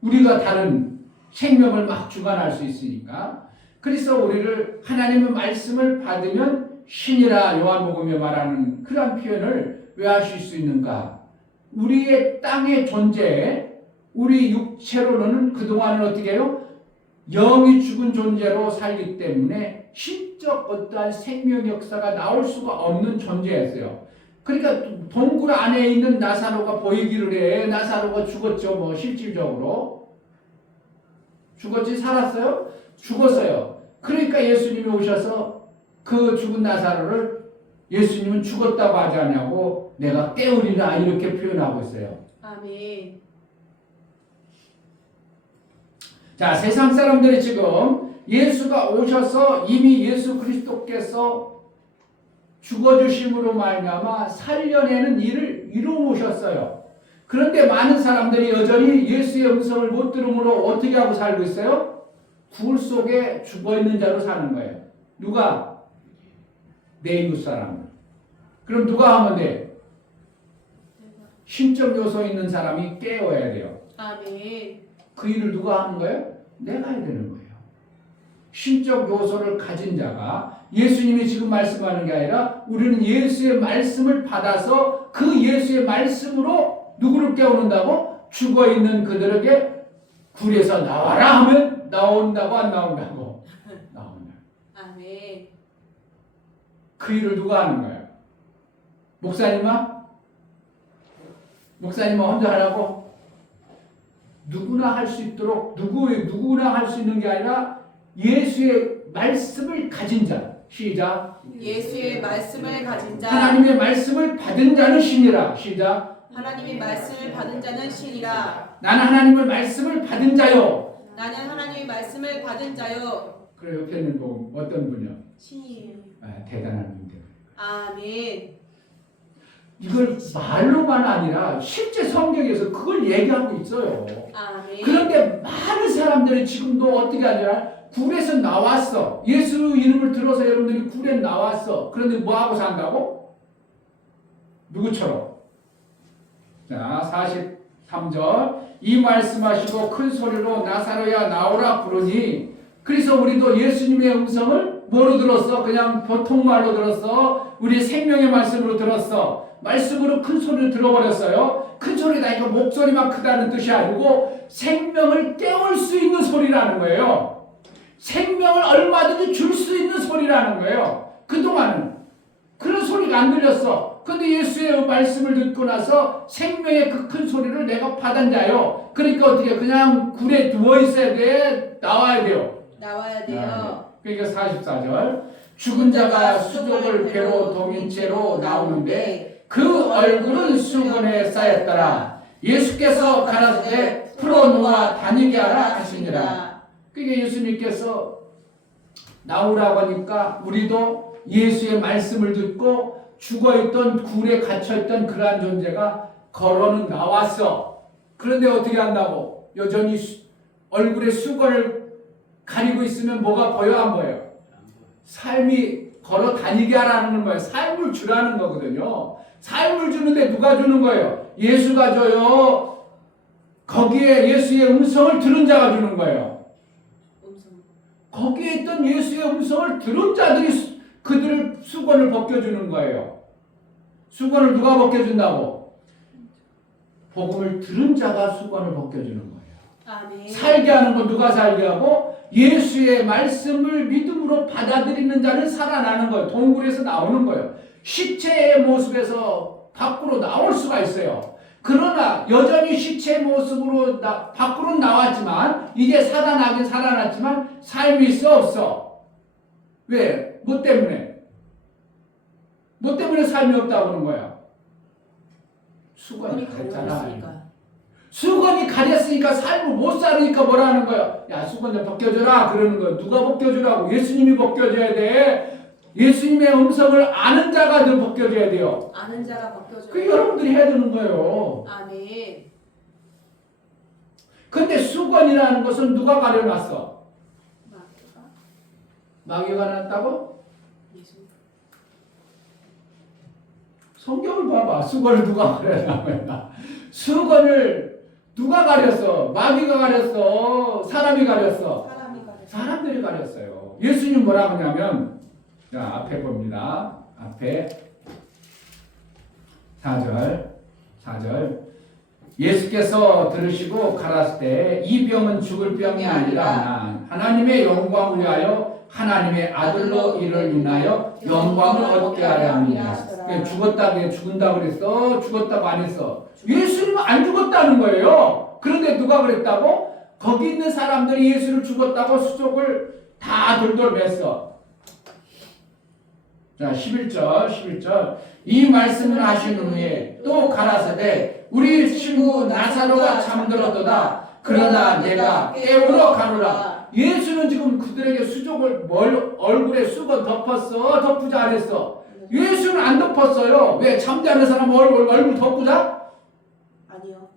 우리가 다른 생명을 막 주관할 수 있으니까. 그래서 우리를 하나님의 말씀을 받으면 신이라 요한복음에 말하는 그런 표현을 왜 하실 수 있는가? 우리의 땅의 존재, 우리 육체로는 그동안은 어떻게 해요? 영이 죽은 존재로 살기 때문에 신적 어떠한 생명 역사가 나올 수가 없는 존재였어요. 그러니까 동굴 안에 있는 나사로가 보이기를 해. 나사로가 죽었죠, 뭐 실질적으로. 죽었지 살았어요? 죽었어요. 그러니까 예수님이 오셔서 그 죽은 나사로를 예수님은 죽었다고 하지 않냐고 내가 깨우리라 이렇게 표현하고 있어요. 아멘. 자, 세상 사람들이 지금 예수가 오셔서 이미 예수 그리스도께서 죽어주심으로 말미암아 살려내는 일을 이루어오셨어요. 그런데 많은 사람들이 여전히 예수의 음성을 못 들음으로 어떻게 하고 살고 있어요? 굴 속에 죽어있는 자로 사는 거예요. 누가? 내 이웃 사람. 그럼 누가 하면 돼? 신적 요소 있는 사람이 깨워야 돼요. 아멘. 그 일을 누가 하는 거예요? 내가 해야 되는 거예요. 신적 요소를 가진 자가 예수님이 지금 말씀하는 게 아니라 우리는 예수의 말씀을 받아서 그 예수의 말씀으로 누구를 깨우는다고? 죽어있는 그들에게 굴에서 나와라 하면 나온다고 안 나온다고? 나온다. 아멘. 그 일을 누가 하는 거예요? 목사님아? 목사님은 혼자 하라고? 누구나 할 수 있도록 누구나 할 수 있는 게 아니라 예수의 말씀을 가진 자. 시작. 예수의 말씀을 가진 자. 하나님의 말씀을 받은 자는 신이라. 시작. 하나님의 말씀을 받은 자는 신이라. 나는 하나님의 말씀을 받은 자요. 나는 하나님의 말씀을 받은 자요. 그래 옆에 있는 분 어떤 분이요? 신이에요. 대단한 분들. 아멘. 이걸 말로만 아니라 실제 성경에서 그걸 얘기하고 있어요. 아멘. 그런데 많은 사람들이 지금도 어떻게 하냐? 굴에서 나왔어. 예수 이름을 들어서 여러분들이 굴에 나왔어. 그런데 뭐하고 산다고? 누구처럼? 자, 43절. 이 말씀하시고 큰 소리로 나사로야 나오라 부르니 그래서 우리도 예수님의 음성을 뭐로 들었어? 그냥 보통 말로 들었어? 우리 생명의 말씀으로 들었어. 말씀으로 큰 소리를 들어버렸어요. 큰 소리 나니까 목소리만 크다는 뜻이 아니고 생명을 깨울 수 있는 소리라는 거예요. 생명을 얼마든지 줄 수 있는 소리라는 거예요. 그동안은 그런 소리가 안 들렸어. 근데 예수의 말씀을 듣고 나서 생명의 그 큰 소리를 내가 받은 자요. 그러니까 어떻게 그냥 굴에 누워 있어야 돼? 나와야 돼요. 나와야 돼요. 그러니까 44절. 죽은 자가 수족을 배로 동인 채로 나오는데 그 얼굴은 수건에 쌓였더라. 예수께서 가라사대 풀어놓아 다니게 하라 하시니라. 그러니까 예수님께서 나오라고 하니까 우리도 예수의 말씀을 듣고 죽어있던 굴에 갇혀있던 그러한 존재가 걸어는 나왔어. 그런데 어떻게 한다고? 여전히 얼굴에 수건을 가리고 있으면 뭐가 보여 안 보여? 삶이 걸어 다니게 하라는 거예요. 삶을 주라는 거거든요. 삶을 주는데 누가 주는 거예요? 예수가 줘요. 거기에 예수의 음성을 들은 자가 주는 거예요. 거기에 있던 예수의 음성을 들은 자들이 그들 수건을 벗겨주는 거예요. 수건을 누가 벗겨준다고? 복음을 들은 자가 수건을 벗겨주는 거예요. 아멘. 살게 하는 건 누가 살게 하고? 예수의 말씀을 믿음으로 받아들이는 자는 살아나는 거예요. 동굴에서 나오는 거예요. 시체의 모습에서 밖으로 나올 수가 있어요. 그러나 여전히 시체의 모습으로 밖으로 나왔지만 이제 살아나긴 살아났지만 삶이 있어 없어? 왜? 뭐 때문에? 뭐 때문에 삶이 없다고 하는 거야? 수건이 가렸잖아. 수건이 가렸으니까 삶을 못 살으니까 뭐라는 거야? 야, 수건 좀 벗겨줘라 그러는 거야. 누가 벗겨주라고? 예수님이 벗겨줘야 돼. 예수님의 음성을 아는 자가 늘 벗겨줘야 돼요. 아는 자가 벗겨줘요. 그게 여러분들이 해야 되는 거예요. 아멘. 근데 수건이라는 것은 누가 가려놨어? 마귀가 가려놨다고? 성경을 봐봐. 수건을 누가 가려놨나? 수건을 누가 가렸어? 마귀가 가렸어? 사람이 가렸어? 사람들이 가렸어요. 예수님 뭐라고 하냐면 자, 앞에 봅니다. 앞에 4절 예수께서 들으시고 가라사대 이 병은 죽을 병이 아니라 하나님의 영광을 위하여 하나님의 아들로 이를 인하여 영광을 얻게 하려 함이라. 죽었다고 그랬어? 죽었다고 안 했어? 예수님은 안 죽었다는 거예요. 그런데 누가 그랬다고? 거기 있는 사람들이 예수를 죽었다고 수족을 다 돌돌 맸어. 자, 11절. 이 말씀을 하신 후에 또 가라사대 우리 친구 나사로가 잠들었도다. 그러나 내가 깨우러 가노라. 예수는 지금 그들에게 수족을 얼굴에 수건 덮었어? 덮으자 안 했어? 예수는 안 덮었어요. 왜? 잠자는 사람 얼굴 덮으자? 아니요.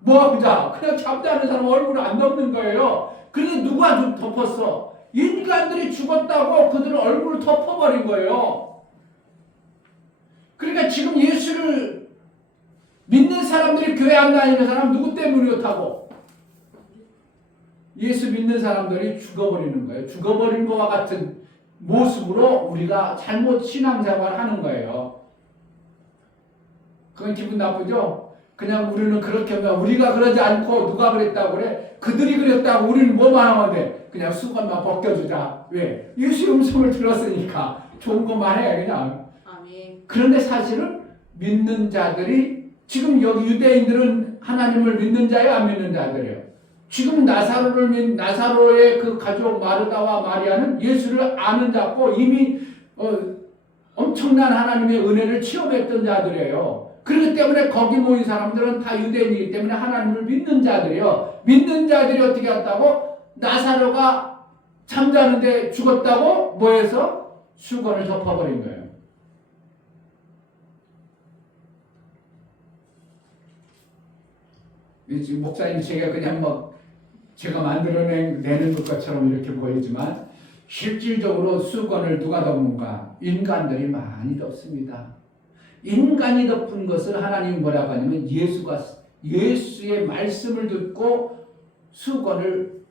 뭐 하자? 그냥 잠자는 사람 얼굴을 안 덮는 거예요. 근데 누가 좀 덮었어? 인간들이 죽었다고 그들은 얼굴을 덮어버린 거예요. 그러니까 지금 예수를 믿는 사람들이 교회 안 다니는 사람 누구 때문에 그렇다고? 예수 믿는 사람들이 죽어버리는 거예요. 죽어버린 것과 같은 모습으로 우리가 잘못 신앙생활을 하는 거예요. 그건 기분 나쁘죠? 그냥 우리는 그렇게 하면 우리가 그러지 않고 누가 그랬다고 그래? 그들이 그랬다고 우리는 뭐만 하면 돼? 그냥 수건만 벗겨주자. 왜? 예수의 음성을 들었으니까 좋은 것만 해 그냥. 아멘. 그런데 사실은 믿는 자들이 지금 여기 유대인들은 하나님을 믿는 자예요, 안 믿는 자들이에요? 지금 나사로의 그 가족 마르다와 마리아는 예수를 아는 자고 이미 엄청난 하나님의 은혜를 체험했던 자들이에요. 그렇기 때문에 거기 모인 사람들은 다 유대인이기 때문에 하나님을 믿는 자들이에요. 믿는 자들이 어떻게 했다고? 나사로가 잠자는데 죽었다고 뭐해서? 수건을 덮어버린 거예요. 지금 목사님 제가 그냥 제가 만들어내는 것처럼 이렇게 보이지만 실질적으로 수건을 누가 덮는가? 인간들이 많이 덮습니다. 인간이 덮은 것을 하나님이 뭐라고 하냐면 예수의 말씀을 듣고 수건을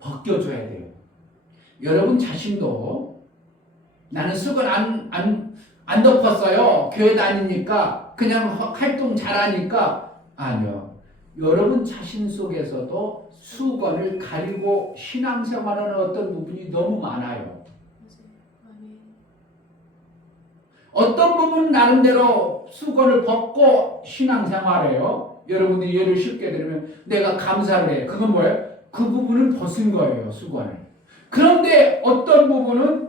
벗겨줘야 돼요. 여러분 자신도 나는 수건 안 덮었어요. 교회 다니니까 그냥 활동 잘하니까 아니요. 여러분 자신 속에서도 수건을 가리고 신앙생활하는 어떤 부분이 너무 많아요. 어떤 부분은 나름대로 수건을 벗고 신앙생활해요. 여러분들이 예를 쉽게 들으면 내가 감사를 해. 그건 뭐예요? 그 부분은 벗은 거예요. 수건을. 그런데 어떤 부분은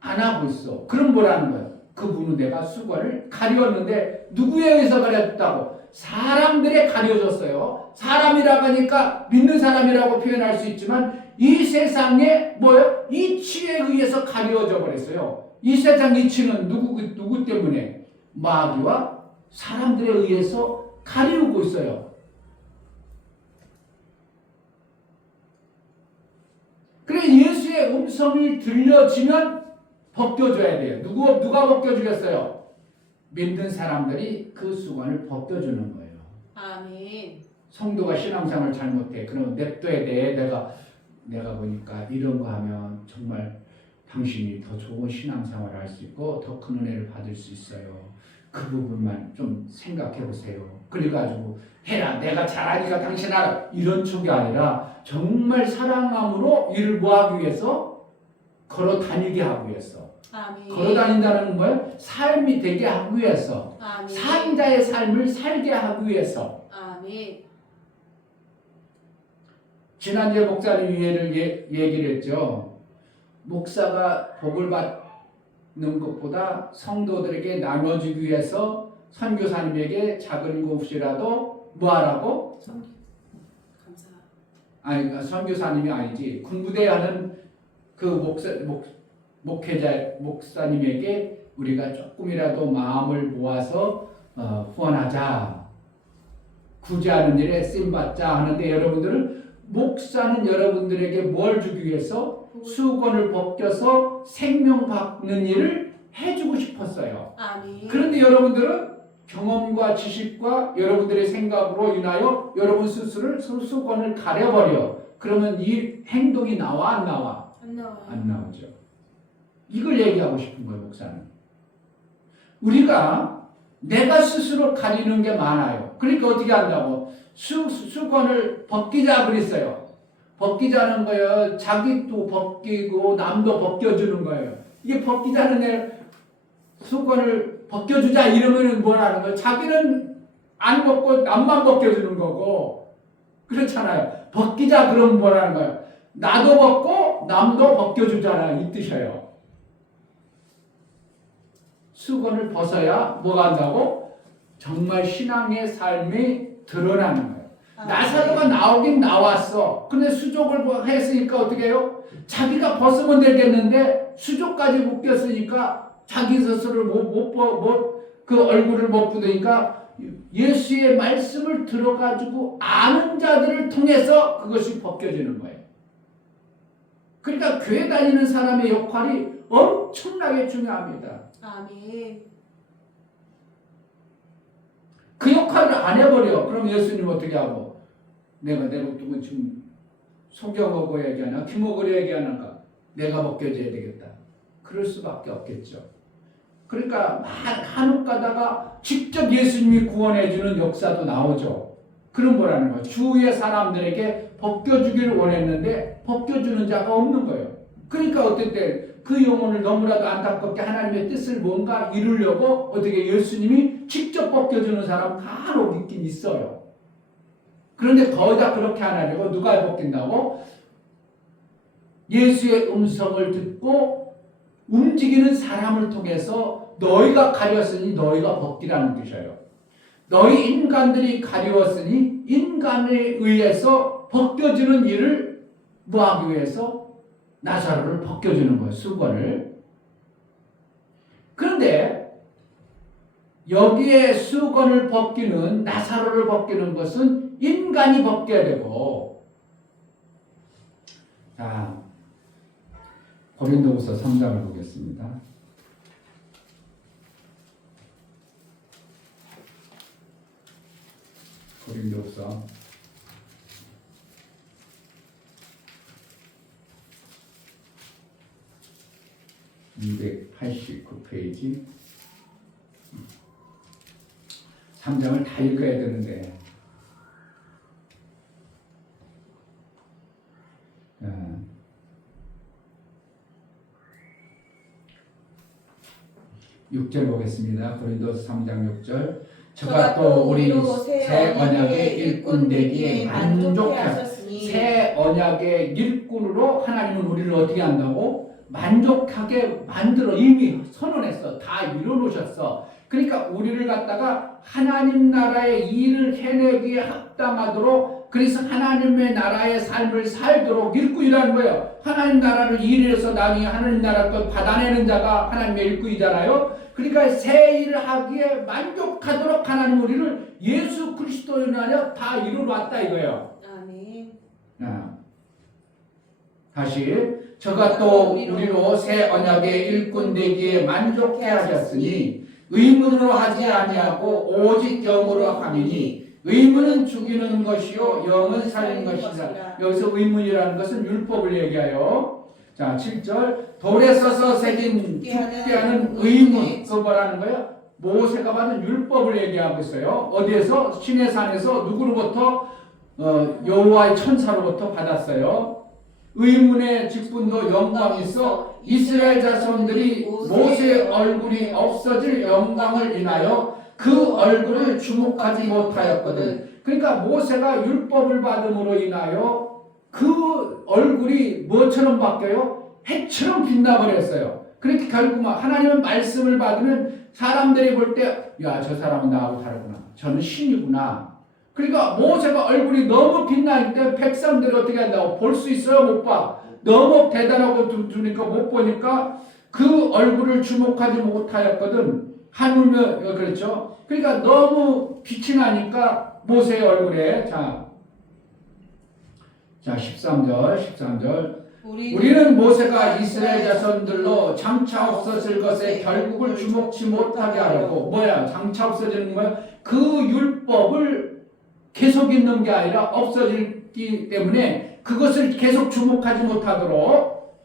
안 하고 있어. 그럼 뭐라는 거예요? 그 부분은 내가 수건을 가렸는데 누구에 의해서 가렸다고? 사람들에 가려졌어요. 사람이라고 하니까 믿는 사람이라고 표현할 수 있지만 이 세상에 뭐예요? 이치에 의해서 가려져 버렸어요. 이 세상 이치는 누구 때문에? 마귀와 사람들에 의해서 가리우고 있어요. 그래 예수의 음성이 들려지면 벗겨줘야 돼요. 누가 벗겨주겠어요? 믿는 사람들이 그 수건을 벗겨주는 거예요. 아멘. 성도가 신앙생활 잘못해. 그러면 냅둬야 돼. 내가 보니까 이런 거 하면 정말 당신이 더 좋은 신앙생활을 할 수 있고 더 큰 은혜를 받을 수 있어요. 그 부분만 좀 생각해 보세요. 그래가지고 해라. 내가 잘하니까 당신 알아. 이런 쪽이 아니라 정말 사랑함으로 이를 뭐하기 위해서? 걸어 다니게 하기 위해서. 아멘. 걸어 다닌다는 건 뭐예요? 삶이 되게 하기 위해서. 아멘. 산자의 삶을 살게 하기 위해서. 아멘. 지난주에 목사님 얘기를 했죠. 목사가 복을 받는 것보다 성도들에게 나눠주기 위해서 선교사님에게 작은 것이라도 뭐하라고? 감사. 아니 선교사님이 아니지. 군부대하는 그 목사님에게 우리가 조금이라도 마음을 모아서 후원하자. 구제하는 일에 쓰임받자 하는데 여러분들은 목사는 여러분들에게 뭘 주기 위해서? 수건을 벗겨서 생명 받는 일을 해주고 싶었어요. 아멘. 그런데 여러분들은 경험과 지식과 여러분들의 생각으로 인하여 여러분 스스로를 수건을 가려버려. 그러면 이 행동이 나와 안 나와? 안 나와요. 안 나오죠. 이걸 얘기하고 싶은 거예요, 목사는. 우리가 내가 스스로 가리는 게 많아요. 그러니까 어떻게 한다고? 수건을 벗기자 그랬어요. 벗기자는 거예요. 자기도 벗기고 남도 벗겨주는 거예요. 이게 벗기자는 애 수건을 벗겨주자 이러면은 뭐라는 거예요? 자기는 안 벗고 남만 벗겨주는 거고 그렇잖아요. 벗기자 그러면 뭐라는 거예요? 나도 벗고 남도 벗겨주잖아 이 뜻이에요. 수건을 벗어야 뭐가 한다고? 정말 신앙의 삶이 드러나는 거예요. 나사로가 나오긴 나왔어. 근데 수족을 했으니까 어떻게 해요? 자기가 벗으면 되겠는데 수족까지 묶였으니까 자기 스스로 그 얼굴을 못 부으니까 예수의 말씀을 들어가지고 아는 자들을 통해서 그것이 벗겨지는 거예요. 그러니까 교회 다니는 사람의 역할이 엄청나게 중요합니다. 아멘. 그 역할을 안 해버려. 그럼 예수님 어떻게 하고? 내가 누구 지금 소경하고 얘기하나 김옥을 얘기하는가? 내가 벗겨져야 되겠다. 그럴 수밖에 없겠죠. 그러니까 한옥 가다가 직접 예수님이 구원해주는 역사도 나오죠. 그럼 뭐라는 거야? 주위의 사람들에게 벗겨주기를 원했는데 벗겨주는 자가 없는 거예요. 그러니까 어떨 때 그 영혼을 너무나도 안타깝게 하나님의 뜻을 뭔가 이루려고 어떻게 예수님이 직접 벗겨주는 사람 간혹 있긴 있어요. 그런데 거의 다 그렇게 안 하려고 누가 벗긴다고? 예수의 음성을 듣고 움직이는 사람을 통해서 너희가 가렸으니 너희가 벗기라는 뜻이에요. 너희 인간들이 가려웠으니 인간에 의해서 벗겨지는 일을 뭐하기 위해서? 나사로를 벗겨주는 거예요. 수건을. 그런데 여기에 수건을 벗기는 나사로를 벗기는 것은 인간이 벗겨야 되고, 자 고린도후서 3장을 보겠습니다. 고린도후서 289페이지 3장을 다 읽어야 되는데 6절 보겠습니다. 고린도서 3장 6절. 저가 또 우리 새 언약의 일꾼 되기에 만족하였으니, 새 언약의 일꾼으로 하나님은 우리를 어떻게 한다고? 만족하게 만들어 이미 선언했어. 다 이뤄놓으셨어. 그러니까 우리를 갖다가 하나님 나라의 일을 해내기에 합당하도록, 그래서 하나님의 나라의 삶을 살도록 일꾼이라는 거예요. 하나님 나라를 일해서 나중에 하나님 나라 것 받아내는 자가 하나님의 일꾼이잖아요. 그러니까 새 일을 하기에 만족하도록 하나님 우리를 예수 그리스도로 인하여 다 이루어놨다 이거예요. 아멘. 다시 저가 또 우리로 새 언약의 일꾼 되기에 만족해 하셨으니 의문으로 하지 아니하고 오직 영으로 함이니 의문은 죽이는 것이요 영은 살리는 것이다. 여기서 의문이라는 것은 율법을 얘기해요. 자 7절 돌에 서서 새긴 죽게 하는 의문. 그거 뭐라는 거예요? 모세가 받은 율법을 얘기하고 있어요. 어디에서? 시내산에서 누구로부터? 여호와의 천사로부터 받았어요. 의문의 직분도 영광이 있어 이스라엘 자손들이 모세의 얼굴이 없어질 영광을 인하여 그 얼굴을 주목하지 못하였거든. 그러니까 모세가 율법을 받음으로 인하여 그 얼굴이 뭐처럼 바뀌어요? 해처럼 빛나버렸어요. 그렇게 결국 하나님은 말씀을 받으면 사람들이 볼 때 야, 저 사람은 나하고 다르구나. 저는 신이구나. 그러니까 모세가 얼굴이 너무 빛나기 때문에 백성들이 어떻게 한다고? 볼 수 있어요? 못 봐? 너무 대단하고 두니까 못 보니까 그 얼굴을 주목하지 못하였거든. 하물며 그렇죠? 그러니까 너무 빛이 나니까 모세의 얼굴에 자 13절 우리는 모세가 이스라엘 자손들로 장차 없어질 것에 결국을 주목치 못하게 하려고 뭐야? 장차 없어지는 거야? 그 율법을 계속 있는 게 아니라 없어지기 때문에 그것을 계속 주목하지 못하도록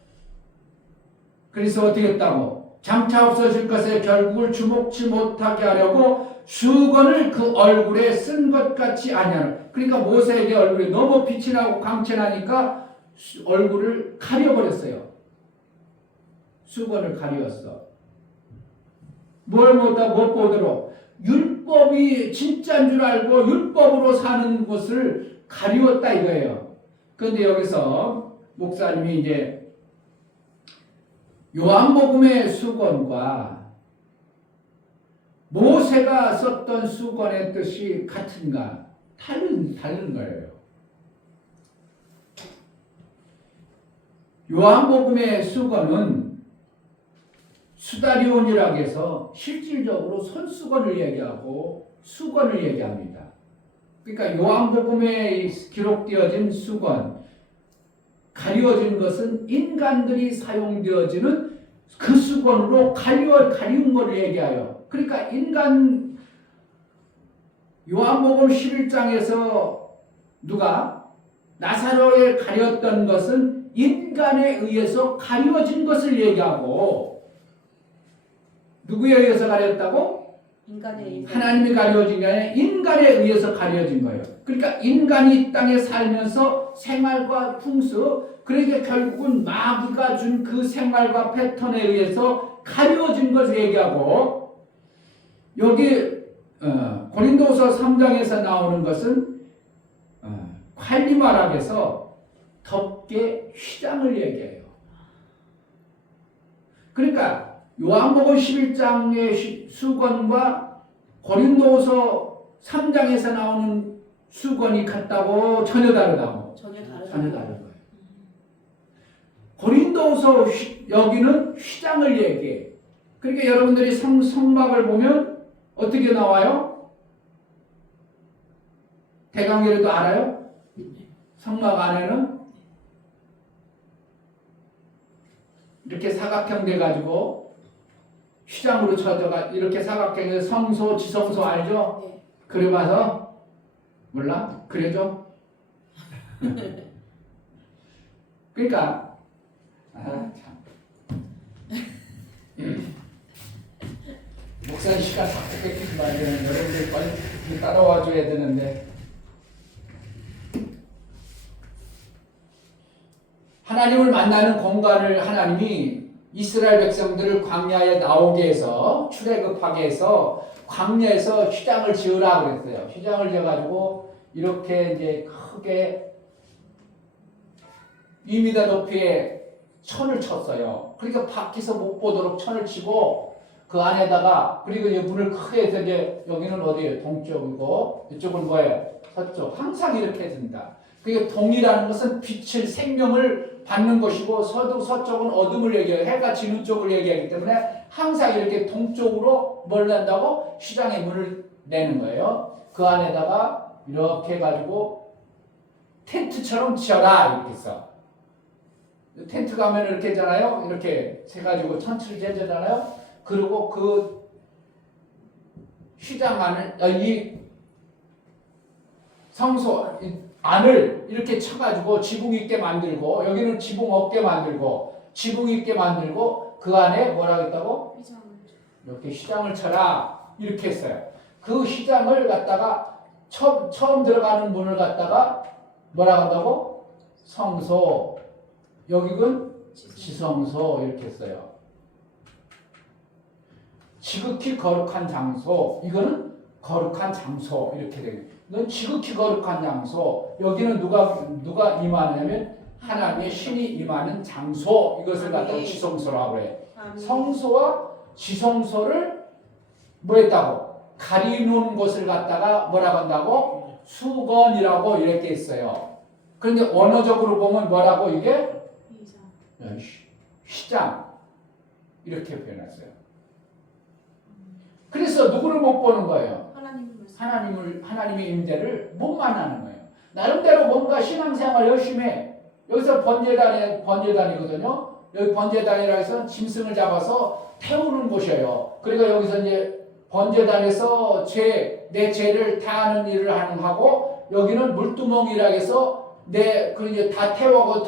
그래서 어떻게 했다고? 장차 없어질 것에 결국을 주목치 못하게 하려고 수건을 그 얼굴에 쓴 것 같이 아니하는. 그러니까 모세에게 얼굴이 너무 빛이 나고 광채나니까 얼굴을 가려버렸어요. 수건을 가리웠어. 뭘 못 보도록. 율법이 진짜인 줄 알고 율법으로 사는 것을 가리웠다 이거예요. 그런데 여기서 목사님이 이제 요한복음의 수건과 모세가 썼던 수건의 뜻이 같은가? 다른 거예요. 요한복음의 수건은 수다리온이라고 해서 실질적으로 손수건을 얘기하고 수건을 얘기합니다. 그러니까 요한복음에 기록되어진 수건, 가리워진 것은 인간들이 사용되어지는 그 수건으로 가리운 것을 얘기해요. 그러니까 요한복음 11장에서 누가 나사로에 가렸던 것은 인간에 의해서 가리워진 것을 얘기하고, 누구에 의해서 가렸다고? 인간에 의해서. 하나님이 가려진 게 아니라 인간에 의해서 가려진 거예요. 그러니까 인간이 이 땅에 살면서 생활과 풍수, 그러니까 결국은 마귀가 준 그 생활과 패턴에 의해서 가려진 것을 얘기하고, 여기 고린도서 3장에서 나오는 것은 관리마락에서 덮개 휘장을 얘기해요. 그러니까 요한복음 11장의 수건과 고린도서 3장에서 나오는 수건이 같다고? 전혀 다르다고? 전혀 다른 거예요. 고린도서 여기는 휘장을 얘기해. 그러니까 여러분들이 성막을 보면 어떻게 나와요? 대강계를도 알아요? 성막 안에는 이렇게 사각형 돼가지고 휘장으로 쳐져가 이렇게 사각형에 성소, 지성소 알죠? 네. 그려봐서 몰라? 그려줘? 그러니까 참 목사님 시간 자꾸 뺏기지 말고 여러분들 빨리 따라와 줘야 되는데, 하나님을 만나는 공간을 하나님이 이스라엘 백성들을 광야에 나오게 해서 출애굽하게 해서 광야에서 휘장을 지으라 그랬어요. 휘장을 지어가지고 이렇게 이제 크게 2m 높이의 천을 쳤어요. 그러니까 밖에서 못 보도록 천을 치고 그 안에다가, 그리고 이제 문을 크게 해서 이제 여기는 어디예요? 동쪽이고 이쪽은 뭐예요? 서쪽. 항상 이렇게 해준다. 그게 동이라는 것은 빛을, 생명을 받는 것이고 서쪽은 어둠을 얘기해요. 해가 지는 쪽을 얘기하기 때문에 항상 이렇게 동쪽으로 뭘 낸다고? 휘장의 문을 내는 거예요. 그 안에다가 이렇게 해가지고 텐트처럼 지어라 이렇게 써. 텐트 가면 이렇게 하잖아요. 이렇게 해가지고 천틀을 재잖아요. 그리고 그 휘장 안을, 이 성소 안을 이렇게 쳐가지고 지붕 있게 만들고, 여기는 지붕 없게 만들고 지붕 있게 만들고 그 안에 뭐라고 했다고? 이렇게 휘장을 쳐라 이렇게 했어요. 그 휘장을 갖다가 처음 들어가는 문을 갖다가 뭐라고 한다고? 성소, 여기는 지성소 이렇게 했어요. 지극히 거룩한 장소, 이거는 거룩한 장소 이렇게 돼요. 이건 지극히 거룩한 장소, 여기는 누가 임하냐면 하나님의 신이 임하는 장소, 이것을 갖다가 지성소라고 해요. 성소와 지성소를 뭐 했다고? 가리놓은 곳을 갖다가 뭐라고 한다고? 수건이라고 이렇게 했어요. 그런데 언어적으로 보면 뭐라고 이게? 휘장 이렇게 표현했어요. 그래서 누구를 못 보는 거예요? 하나님의 임재를 못 만나는 거예요. 나름대로 뭔가 신앙생활 열심히 해. 여기서 번제단이거든요. 여기 번제단이라 해서 짐승을 잡아서 태우는 곳이에요. 그러니까 여기서 이제 번제단에서 내 죄를 다하는 일을 하고, 여기는 물두멍이라 해서 이제 다 태워고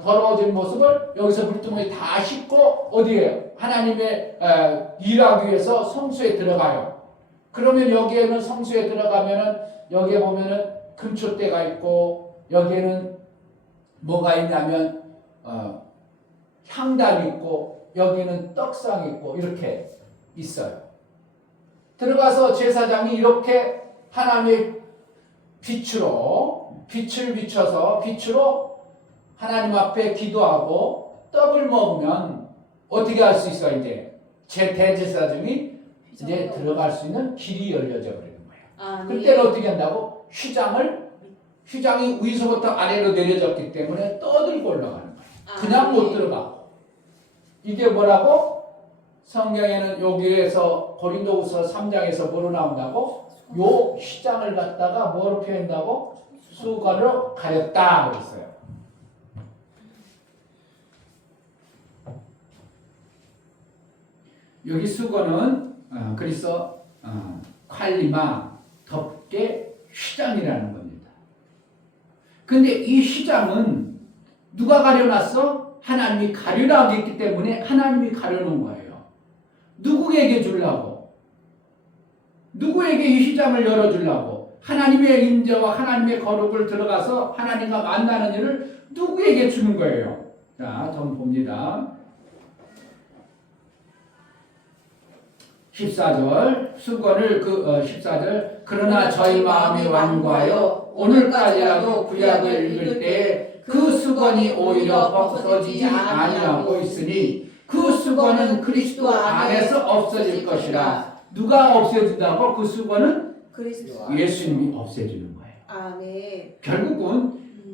더러워진 모습을 여기서 물두멍에 다 씻고 어디에 하나님의 일하기 위해서 성소에 들어가요. 그러면 여기에는 성소에 들어가면은 여기에 보면은 금초대가 있고, 여기에는 뭐가 있냐면 향단이 있고, 여기는 떡상이 있고 이렇게 있어요. 들어가서 제사장이 이렇게 하나님의 빛을 비춰서 빛으로 하나님 앞에 기도하고 떡을 먹으면 어떻게 할 수 있어? 이제 제 대제사 중에 이제 들어갈 수 있는 길이 열려져 버리는 거예요. 그때는 어떻게 한다고? 휘장이 위서부터 아래로 내려졌기 때문에 떠들고 올라가는 거예요. 그냥 못 들어가고. 이게 뭐라고? 성경에는 여기에서 고린도후서 3장에서 뭐로 나온다고? 요 휘장을 갖다가 뭐로 표현한다고? 수건으로 가렸다 그랬어요. 여기 수건은 그래서 칼리마 덮개 휘장이라는 겁니다. 근데 이 휘장은 누가 가려놨어? 하나님이 가려라고 했기 때문에 하나님이 가려놓은 거예요. 누구에게 주려고? 누구에게 이 휘장을 열어주려고? 하나님의 임재와 하나님의 거룩을 들어가서 하나님과 만나는 일을 누구에게 주는 거예요? 자, 좀 봅니다. 14절 수건을 14절 그러나 저희 마음이 완고하여 오늘까지라도 구약을 읽을 때 그 수건이 오히려 벗어지지 아니하고 있으니 그 수건은 그리스도 안에서 없어질 것이라. 누가 없애준다고? 그 수건은 예수님이 없애주는 거예요. 아멘. 결국은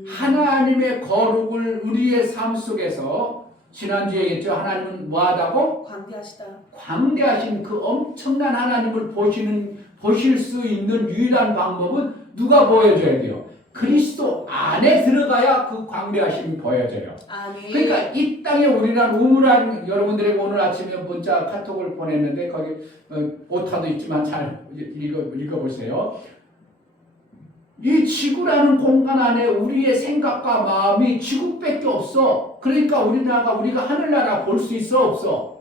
하나님의 거룩을 우리의 삶 속에서 지난주에 얘기했죠. 하나님은 뭐하다고? 광대하시다. 광대하신 그 엄청난 하나님을 보실 수 있는 유일한 방법은 누가 보여줘야 돼요? 그리스도 안에 들어가야 그 광대하심이 보여져요. 아멘. 그러니까 이 땅에 우리란 우물한 여러분들에게 오늘 아침에 문자 카톡을 보냈는데 거기 오타도 있지만 잘 읽어보세요. 이 지구라는 공간 안에 우리의 생각과 마음이 지구밖에 없어. 그러니까 우리가 하늘나라 볼 수 있어 없어?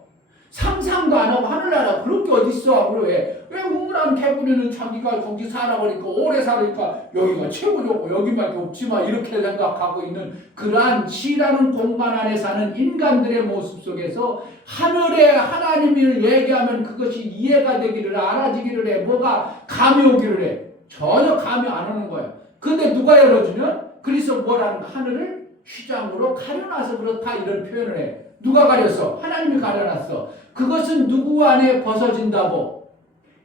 상상도 안 하고 하늘나라 그럴 게 어딨어? 왜 우물한 개구리는 자기가 거기 살아보니까 오래 살으니까 여기가 최고 좋고 여기밖에 없지만 이렇게 생각하고 있는 그러한 지라는 공간 안에 사는 인간들의 모습 속에서 하늘에 하나님을 얘기하면 그것이 이해가 되기를 알아지기를 해. 뭐가 감이 오기를 해. 전혀 감이 안 오는 거예요. 근데 누가 열어주면 그래서 뭐라는 하늘을 휘장으로 가려놔서 그렇다 이런 표현을 해. 누가 가렸어? 하나님이 가려놨어. 그것은 누구 안에 벗어진다고?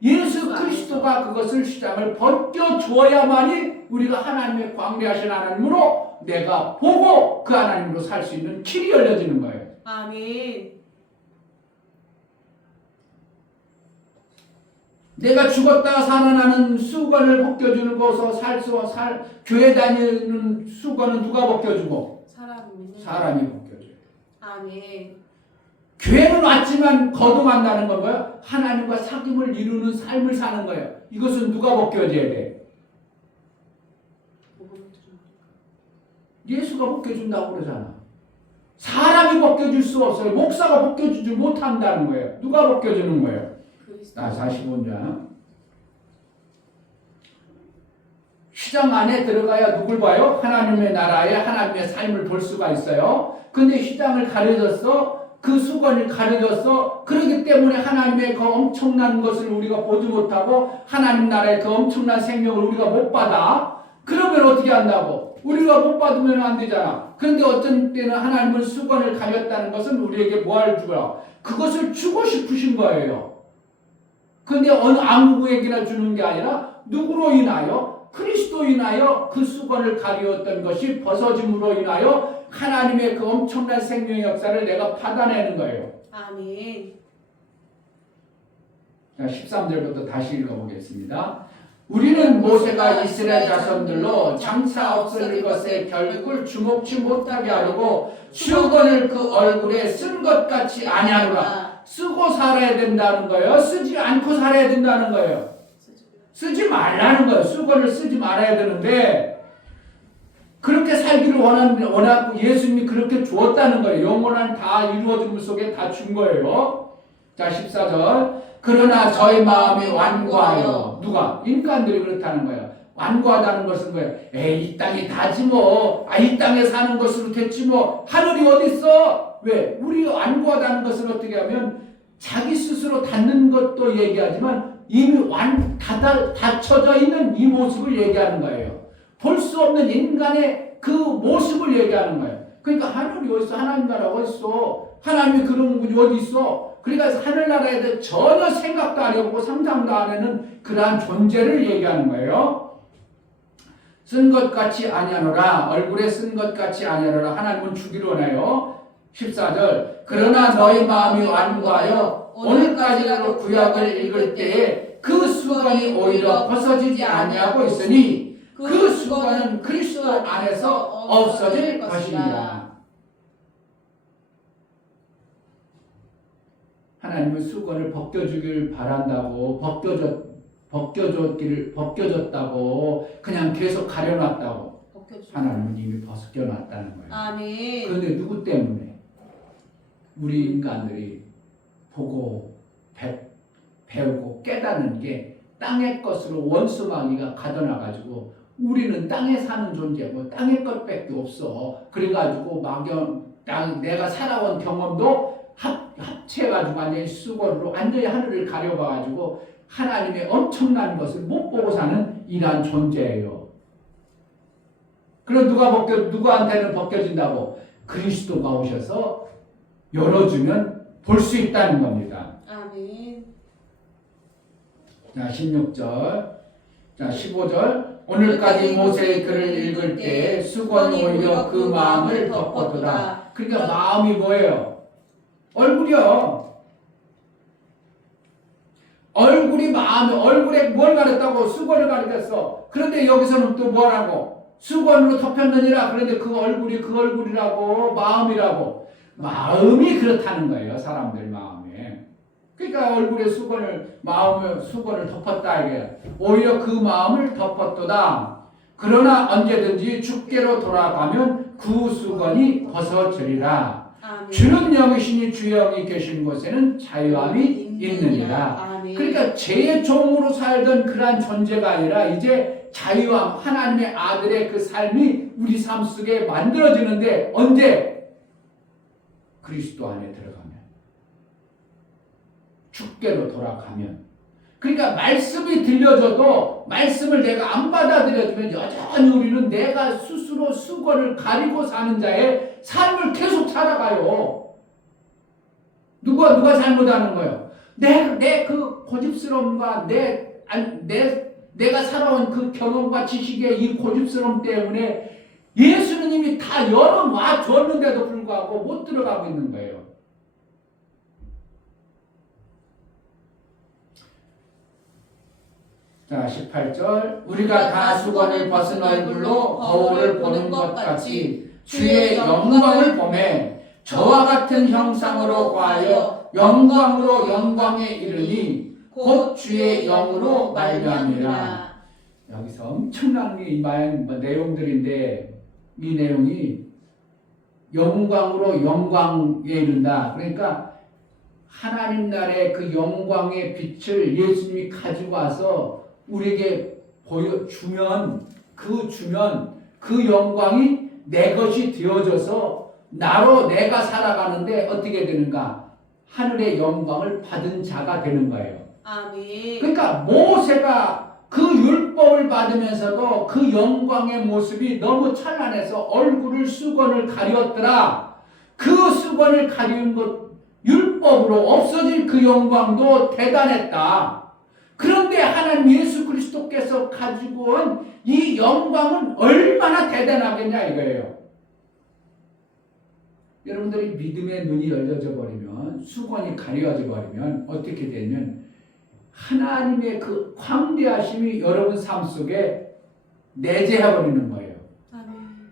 예수 그리스도가 그것을 휘장을 벗겨주어야만이 우리가 하나님의 광대하신 하나님으로 내가 보고 그 하나님으로 살 수 있는 길이 열려지는 거예요. 아멘. 내가 죽었다 살아나는 수건을 벗겨주는 것으로 교회 다니는 수건은 누가 벗겨주고? 사람이 벗겨줘요. 아멘. 교회는 왔지만 거듭한다는 건 뭐야? 하나님과 사귐을 이루는 삶을 사는 거예요. 이것은 누가 벗겨줘야 돼? 예수가 벗겨준다고 그러잖아. 사람이 벗겨줄 수 없어요. 목사가 벗겨주지 못한다는 거예요. 누가 벗겨주는 거예요? 45장. 휘장 안에 들어가야 누굴 봐요? 하나님의 나라에 하나님의 삶을 볼 수가 있어요. 근데 휘장을 가려졌어. 그 수건을 가려졌어. 그렇기 때문에 하나님의 그 엄청난 것을 우리가 보지 못하고 하나님 나라의 그 엄청난 생명을 우리가 못 받아. 그러면 어떻게 한다고? 우리가 못 받으면 안 되잖아. 그런데 어떤 때는 하나님은 수건을 가렸다는 것은 우리에게 뭐할 주라? 그것을 주고 싶으신 거예요. 근데 어느 아무에게나 주는 게 아니라 누구로 인하여? 그리스도 인하여 그 수건을 가리웠던 것이 벗어짐으로 인하여 하나님의 그 엄청난 생명의 역사를 내가 받아내는 거예요. 아멘. 자, 13절부터 다시 읽어보겠습니다. 우리는 모세가 이스라엘 자손들로 장차 없어질 것에 결국을 주목치 못하게 하려고 수건을 그 얼굴에 쓴 것 같이 아니하노라. 쓰고 살아야 된다는 거예요. 쓰지 않고 살아야 된다는 거예요. 쓰지 말라는 거예요. 수건을 쓰지 말아야 되는데 그렇게 살기를 원하고 예수님이 그렇게 주었다는 거예요. 영원한 다 이루어짐 속에 다 준 거예요. 자, 14절. 그러나 저희 마음이 완고하여. 누가? 인간들이 그렇다는 거예요. 완고하다는 것은 뭐예요? 에이, 이 땅이 다지 뭐. 이 땅에 사는 것으로 됐지 뭐. 하늘이 어디 있어? 왜? 우리 완고하다는 것을 어떻게 하면 자기 스스로 닫는 것도 얘기하지만 이미 닫혀져 있는 이 모습을 얘기하는 거예요. 볼 수 없는 인간의 그 모습을 얘기하는 거예요. 그러니까 하늘이 어디 있어? 하나님 나라가 어디 있어? 하나님이 그런 분이 어디 있어? 그러니까 하늘나라에 대해 전혀 생각도 안 해보고 상상도 안 하는 그러한 존재를 얘기하는 거예요. 쓴 것 같이 아니하노라. 얼굴에 쓴 것 같이 아니하노라. 하나님은 주기로 하나요? 14절. 그러나 너희 마음이 완고하여 오늘까지라도 구약을 읽을 때에 그 수건이 오히려 벗어지지 아니하고 있으니 그 수건은 그리스도 안에서 없어질 것이니라. 하나님은 수건을 벗겨주길 바란다고 벗겨졌다고 그냥 계속 가려놨다고. 하나님은 이미 벗겨놨다는 거예요. 아멘. 그런데 누구 때문에? 우리 인간들이 보고 배우고 깨닫는 게 땅의 것으로 원수마귀가 가둬놔가지고 우리는 땅에 사는 존재고 땅의 것밖에 없어. 그래가지고 내가 살아온 경험도 합체해가지고 완전히 수건으로 완전히 하늘을 가려봐가지고 하나님의 엄청난 것을 못 보고 사는 이러한 존재예요. 그럼 누구한테는 벗겨진다고? 그리스도가 오셔서 열어주면 볼 수 있다는 겁니다. 아멘. 자, 16절. 자, 15절. 오늘까지 모세의 글을 읽을 때 수건이 오히려 그 마음을 덮었도다. 그러니까 마음이 뭐예요? 얼굴이요. 얼굴이 마음이, 얼굴에 뭘 가렸다고? 수건을 가렸어. 그런데 여기서는 또 뭐라고? 수건으로 덮였느니라. 그런데 그 얼굴이라고, 마음이라고. 마음이 그렇다는 거예요. 사람들 마음에. 그러니까 얼굴에 마음에 수건을 덮었다 이게. 오히려 그 마음을 덮었도다. 그러나 언제든지 주께로 돌아가면 그 수건이 벗어지리라. 아멘. 주는 영이시니 주 영이 계신 곳에는 자유함이 있느니라. 아멘. 그러니까 죄의 종으로 살던 그러한 존재가 아니라 이제 자유함, 하나님의 아들의 그 삶이 우리 삶 속에 만들어지는데 언제? 그리스도 안에 들어가면, 주께로 돌아가면. 그러니까 말씀이 들려줘도 말씀을 내가 안 받아들여주면 여전히 우리는 내가 스스로 수건을 가리고 사는 자의 삶을 계속 살아가요. 누가 잘못하는 거예요? 내 그 고집스러움과 내가 살아온 그 경험과 지식의 이 고집스러움 때문에 예수는 이미 다 열어놔 줬는데도 불구하고 못 들어가고 있는 거예요. 자, 18절. 우리가 다 수건을 벗은 얼굴로 거울을 보는 것 같이 주의 영광을 보매 저와 같은 형상으로 과하여 영광으로 영광에 이르니 곧 주의 영으로 말미암이라. 여기서 엄청난 내용들인데 이 내용이 영광으로 영광에 이른다. 그러니까 하나님 나라의 그 영광의 빛을 예수님이 가지고 와서 우리에게 보여주면 그 영광이 내 것이 되어져서 나로 내가 살아가는데 어떻게 되는가? 하늘의 영광을 받은 자가 되는 거예요. 아멘. 그러니까 모세가 그 율법을 받으면서도 그 영광의 모습이 너무 찬란해서 얼굴을 수건을 가렸더라. 그 수건을 가리운 것 율법으로 없어질 그 영광도 대단했다. 그런데 하나님 예수 그리스도께서 가지고 온 이 영광은 얼마나 대단하겠냐 이거예요. 여러분들이 믿음의 눈이 열려져 버리면, 수건이 가려져 버리면 어떻게 되면 하나님의 그 광대하심이 여러분 삶 속에 내재해 버리는 거예요. 아멘.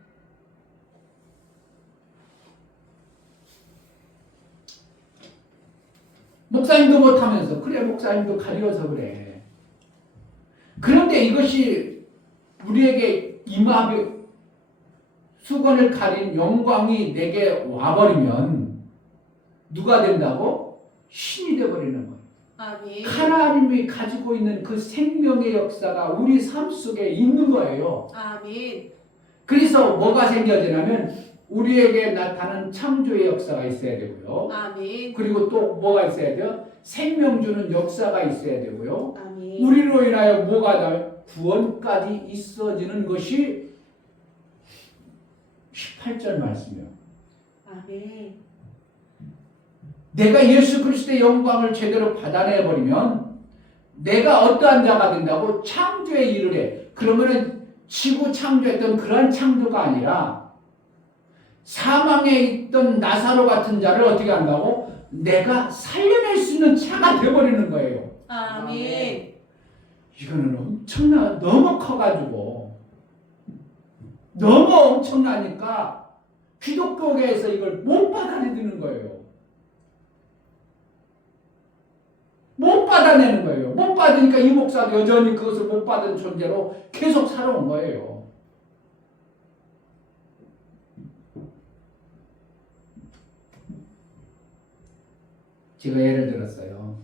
목사님도 못하면서 그래, 목사님도 가려서 그래. 그런데 이것이 우리에게 임하게 수건을 가린 영광이 내게 와버리면 누가 된다고? 신이 되어버리는 거예요. 아멘. 하나님이 가지고 있는 그 생명의 역사가 우리 삶 속에 있는 거예요. 아멘. 그래서 뭐가 생겨지냐면 우리에게 나타나는 창조의 역사가 있어야 되고요. 아멘. 그리고 또 뭐가 있어야 돼요? 생명 주는 역사가 있어야 되고요. 아멘. 우리로 인하여 뭐가 나요? 구원까지 있어지는 것이 18절 말씀이요. 아멘. 내가 예수 그리스도의 영광을 제대로 받아내버리면 내가 어떠한 자가 된다고? 창조에 이르래. 그러면은 지구 창조했던 그러한 창조가 아니라 사망에 있던 나사로 같은 자를 어떻게 한다고? 내가 살려낼 수 있는 자가 되어버리는 거예요. 아멘. 이거는 너무 커가지고 너무 엄청나니까 기독교계에서 이걸 못 받아들이는 거예요. 못 받아내는 거예요. 못 받으니까 이 목사도 여전히 그것을 못 받은 존재로 계속 살아온 거예요. 제가 예를 들었어요.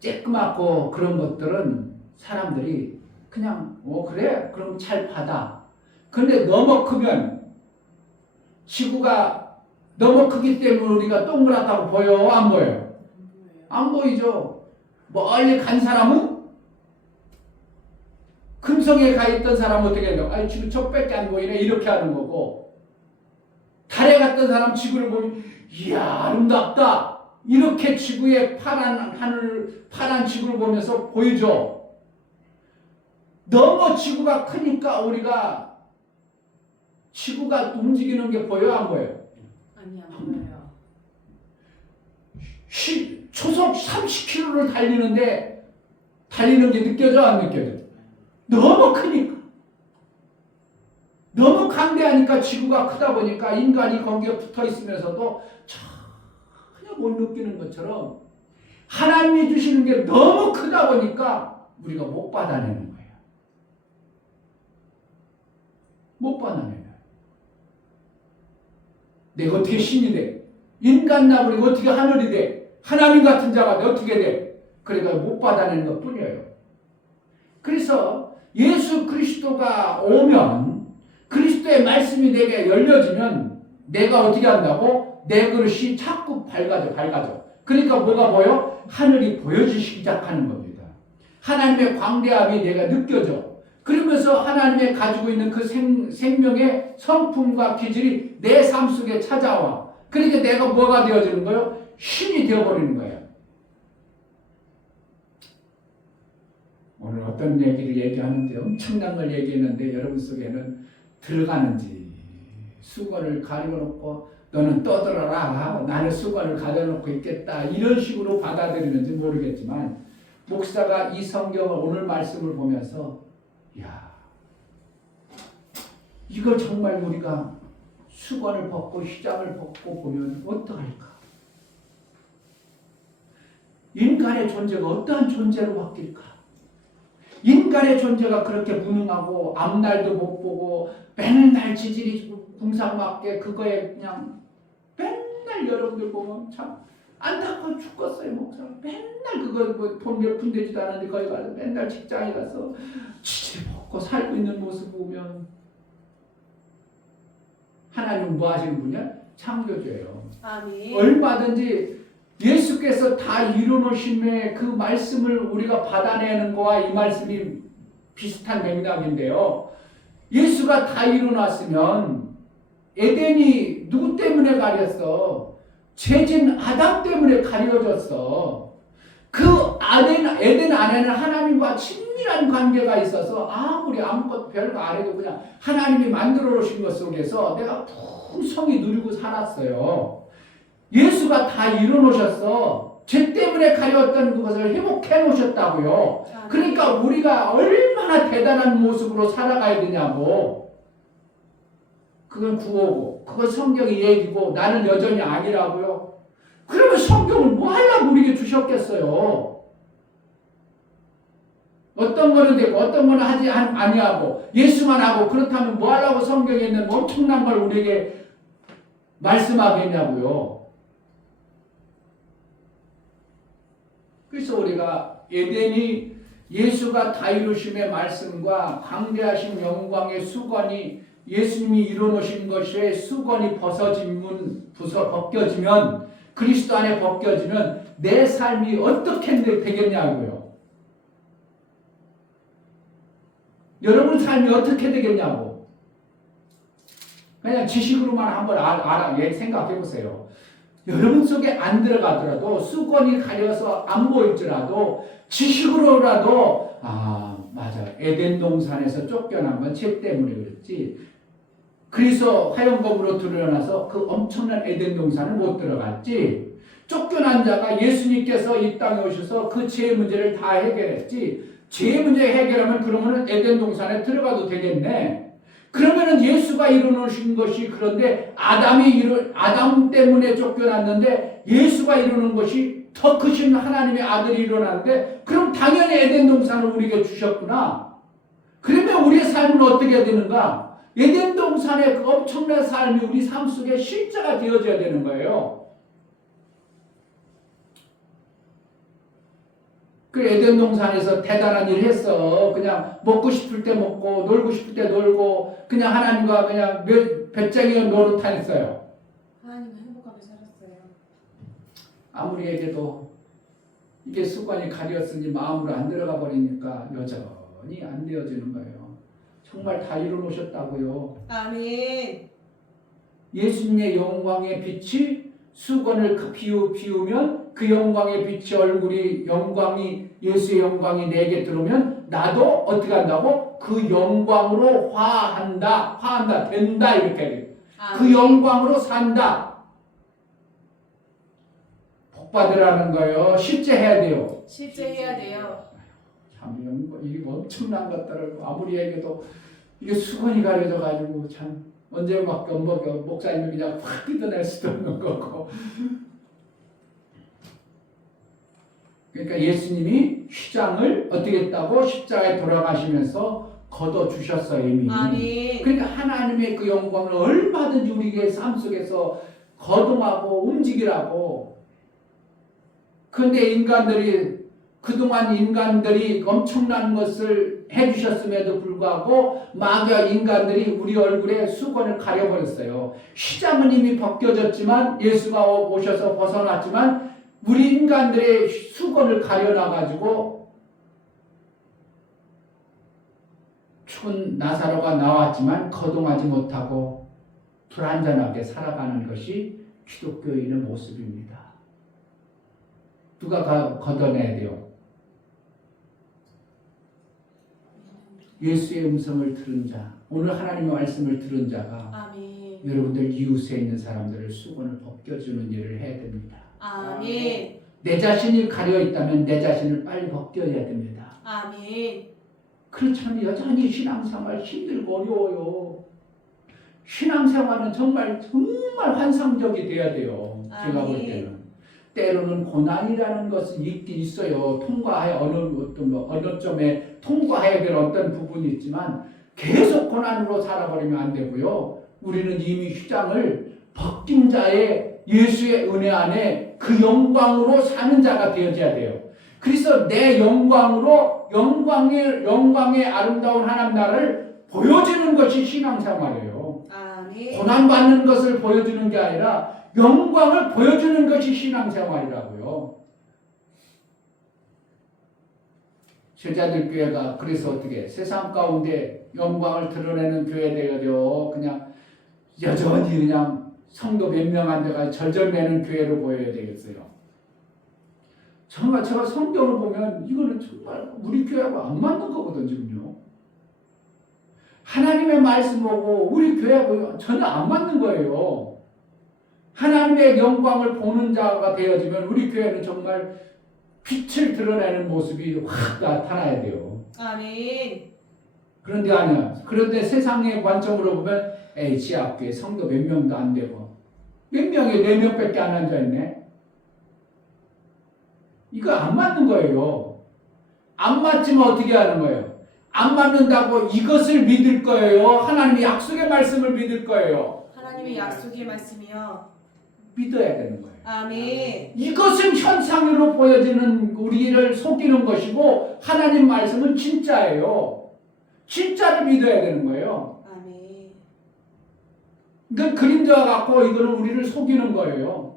쬐끄맣고 그런 것들은 사람들이 그냥 그래? 그럼 잘 받아. 근데 너무 크면 지구가 너무 크기 때문에 우리가 동그랗다고 보여? 안 보여요? 안 보이죠. 멀리 간 사람은 금성에 가 있던 사람은 어떻게 해요? 아니 지금 저밖에 안 보이네 이렇게 하는 거고, 달에 갔던 사람 지구를 보면 이야 아름답다 이렇게 지구의 파란 하늘 파란 지구를 보면서 보이죠. 너무 지구가 크니까 우리가 지구가 움직이는 게 보여 안 보여요? 아니 안 보여요. 초속 30km를 달리는 게 느껴져 안 느껴져? 너무 크니까. 너무 강대하니까 지구가 크다 보니까 인간이 거기에 붙어 있으면서도 전혀 못 느끼는 것처럼 하나님이 주시는 게 너무 크다 보니까 우리가 못 받아내는 거예요. 못 받아내요. 내가 어떻게 신이 돼? 인간 나버리고 어떻게 하늘이 돼? 하나님 같은 자가 돼? 어떻게 돼? 그러니까 못 받아내는 것 뿐이에요. 그래서 예수 그리스도가 오면 그리스도의 말씀이 내게 열려지면 내가 어떻게 한다고? 내 그릇이 자꾸 밝아져. 그러니까 뭐가 보여? 하늘이 보여지기 시작하는 겁니다. 하나님의 광대함이 내가 느껴져. 그러면서 하나님의 가지고 있는 그 생명의 성품과 기질이 내 삶 속에 찾아와. 그러니까 내가 뭐가 되어지는 거예요? 신이 되어버리는 거예요. 오늘 어떤 얘기를 얘기하는데 엄청난 걸 얘기했는데 여러분 속에는 들어가는지 수건을 가려놓고 너는 떠들어라 나는 수건을 가져놓고 있겠다 이런 식으로 받아들이는지 모르겠지만 목사가 이 성경을 오늘 말씀을 보면서 야 이거 정말 우리가 수건을 벗고 휘장을 벗고 보면 어떡할까? 인간의 존재가 어떠한 존재로 바뀔까? 인간의 존재가 그렇게 무능하고 앞날도 못 보고 맨날 지질이 궁상맞게 그거에 그냥 맨날 여러분들 보면 참 안타까워 죽겠어요. 목사 맨날 그거 돈 몇 푼 되지도 않은데 거기 가서 맨날 직장에 가서 지질 벗고 살고 있는 모습 보면 하나님은 뭐 하시는 분이야? 창조주예요. 아멘. 얼마든지 예수께서 다 이루어놓으심의 그 말씀을 우리가 받아내는 거와 이 말씀이 비슷한 맥락인데요. 예수가 다 이루어놨으면 에덴이 누구 때문에 가렸어? 죄진 아담 때문에 가려졌어. 그 에덴 안에는 하나님과 친밀한 관계가 있어서 아무리 아무것도 별거 안 해도 그냥 하나님이 만들어 놓으신 것 속에서 내가 풍성히 누리고 살았어요. 예수가 다 이뤄놓으셨어. 죄 때문에 가려웠던 그것을 회복해 놓으셨다고요. 그러니까 우리가 얼마나 대단한 모습으로 살아가야 되냐고. 그건 구호고 그건 성경의 얘기고 나는 여전히 아니라고요. 그러면 성경을 뭐 하려고 우리에게 주셨겠어요. 어떤 거는 되고 어떤 거는 하지 아니하고 예수만 하고 그렇다면 뭐 하려고 성경에 있는 엄청난 걸 우리에게 말씀하겠냐고요. 그래서 우리가 에덴이 예수가 다 이루심의 말씀과 광대하신 영광의 수건이 예수님이 이루어놓으신 것에 수건이 벗겨지면 그리스도 안에 벗겨지면 내 삶이 어떻게 되겠냐고요. 여러분 삶이 어떻게 되겠냐고. 그냥 지식으로만 한번 생각해 보세요. 여러분 속에 안 들어가더라도 수건이 가려서 안 보일지라도 지식으로라도 맞아, 에덴 동산에서 쫓겨난 건 죄 때문에 그랬지. 그래서 화영검으로 드러나서 그 엄청난 에덴 동산을 못 들어갔지. 쫓겨난 자가 예수님께서 이 땅에 오셔서 그 죄의 문제를 다 해결했지. 죄의 문제 해결하면 그러면은 에덴 동산에 들어가도 되겠네. 그러면은 예수가 이루어놓으신 것이, 그런데 아담 때문에 쫓겨났는데 예수가 이루는 것이 더 크신 하나님의 아들이 일어났는데, 그럼 당연히 에덴 동산을 우리에게 주셨구나. 그러면 우리의 삶은 어떻게 되는가? 에덴 동산의 그 엄청난 삶이 우리 삶 속에 실제가 되어져야 되는 거예요. 그 에덴 동산에서 대단한 일을 했어. 그냥 먹고 싶을 때 먹고 놀고 싶을 때 놀고 그냥 하나님과 그냥 배짱이 노릇하였어요. 하나님은 행복하게 살았어요. 아무리 얘기해도 이게 습관이 가렸으니 마음으로 안 들어가 버리니까 여전히 안 되어지는 거예요. 정말 다 이루어놓으셨다고요. 아멘. 예수님의 영광의 빛이 수건을 비우면 그 영광의 빛이 예수의 영광이 내게 들어오면 나도 어떻게 한다고? 그 영광으로 된다 이렇게. 그 영광으로 산다. 복 받으라는 거예요. 실제 해야 돼요. 실제 해야 돼요. 참 이게 엄청난 것들을 아무리 얘기해도 이게 수건이 가려져 가지고 참 언제밖에 목사님이 그냥 확 뜯어낼 수도 없는 거고. 그러니까 예수님이 휘장을 어떻게 했다고? 십자가에 돌아가시면서 걷어주셨어요 이미. 아멘. 그러니까 하나님의 그 영광을 얼마든지 우리의 삶 속에서 거동하고 움직이라고. 그런데 그동안 인간들이 엄청난 것을 해주셨음에도 불구하고 마귀와 인간들이 우리 얼굴에 수건을 가려버렸어요. 휘장은 이미 벗겨졌지만, 예수가 오셔서 벗어났지만 우리 인간들의 수건을 가려놔가지고 죽은 나사로가 나왔지만 거동하지 못하고 불완전하게 살아가는 것이 기독교인의 모습입니다. 누가 걷어내야 돼요? 예수의 음성을 들은 자, 오늘 하나님의 말씀을 들은 자가 아멘. 여러분들 이웃에 있는 사람들을 수건을 벗겨주는 일을 해야 됩니다. 아멘. 내 자신이 가려 있다면 내 자신을 빨리 벗겨야 됩니다. 아멘. 그렇지만 여전히 신앙생활 힘들고 어려워요. 신앙생활은 정말 환상적이 돼야 돼요. 제가 볼 때는. 때로는 고난이라는 것은 있긴 있어요. 어느 점에 통과해야 될 어떤 부분이 있지만 계속 고난으로 살아버리면 안 되고요. 우리는 이미 휘장을 벗긴 자의 예수의 은혜 안에 그 영광으로 사는 자가 되어져야 돼요. 그래서 내 영광의 아름다운 하나님 나라를 보여주는 것이 신앙생활이에요. 아멘. 고난받는 것을 보여주는 게 아니라 영광을 보여주는 것이 신앙생활이라고요. 제자들 교회가 그래서 어떻게 세상 가운데 영광을 드러내는 교회 되어져 그냥 여전히 그냥 성도 몇 명 안 돼가 절절매는 교회로 보여야 되겠어요. 정말 제가 성경을 보면 이거는 정말 우리 교회하고 안 맞는 거거든 지금요. 하나님의 말씀 보고 우리 교회하고 전혀 안 맞는 거예요. 하나님의 영광을 보는 자가 되어지면 우리 교회는 정말 빛을 드러내는 모습이 확 나타나야 돼요. 아멘. 그런데 아니야. 그런데 세상의 관점으로 보면 지하교회 성도 몇 명도 안 되고 몇 명에 4명밖에 안 앉아있네. 이거 안 맞는 거예요. 안 맞지만 어떻게 하는 거예요? 안 맞는다고 이것을 믿을 거예요? 하나님의 약속의 말씀을 믿을 거예요? 하나님의 약속의 말씀이요. 믿어야 되는 거예요. 아멘. 이것은 현상으로 보여지는 우리를 속이는 것이고 하나님 말씀은 진짜예요. 진짜를 믿어야 되는 거예요. 아멘. 그러니까 그림자와 같고 이거는 우리를 속이는 거예요.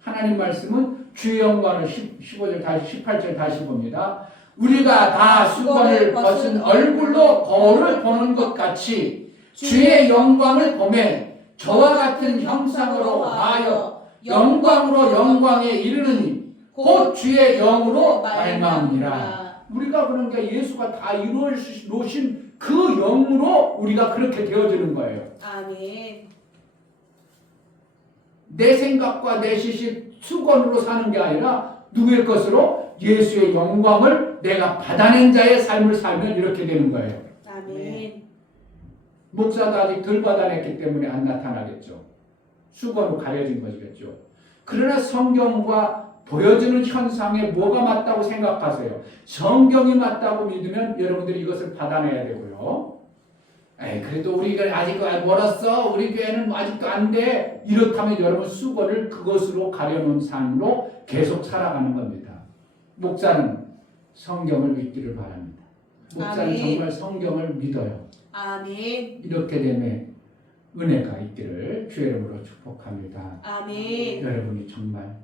하나님 말씀은 주의 영광을 15절 다시 18절 다시 봅니다. 우리가 다 수건을 벗은 얼굴로 거울을 보는 것 같이 주의 영광을 보매 저와 같은 형상으로 하여 영광으로 영광에 이르느니 곧 주의 영으로 말미암으니라. 우리가 그러니까 예수가 다 이루어 놓으신 그 영으로 우리가 그렇게 되어지는 거예요. 아멘. 내 생각과 내 시식 수건으로 사는 게 아니라 누구의 것으로? 예수의 영광을 내가 받아낸 자의 삶을 살면 이렇게 되는 거예요. 아멘. 목사도 아직 덜 받아냈기 때문에 안 나타나겠죠. 수건으로 가려진 것이겠죠. 그러나 성경과 보여주는 현상에 뭐가 맞다고 생각하세요? 성경이 맞다고 믿으면 여러분들이 이것을 받아내야 되고요. 그래도 우리가 아직 멀었어. 우리 교회는 아직도 안 돼. 이렇다면 여러분 수건을 그것으로 가려놓은 삶으로 계속 살아가는 겁니다. 목사는 성경을 믿기를 바랍니다. 목사는 아멘. 정말 성경을 믿어요. 아멘. 이렇게 되면 은혜가 있기를 주의 이름으로 축복합니다. 아멘. 여러분이 정말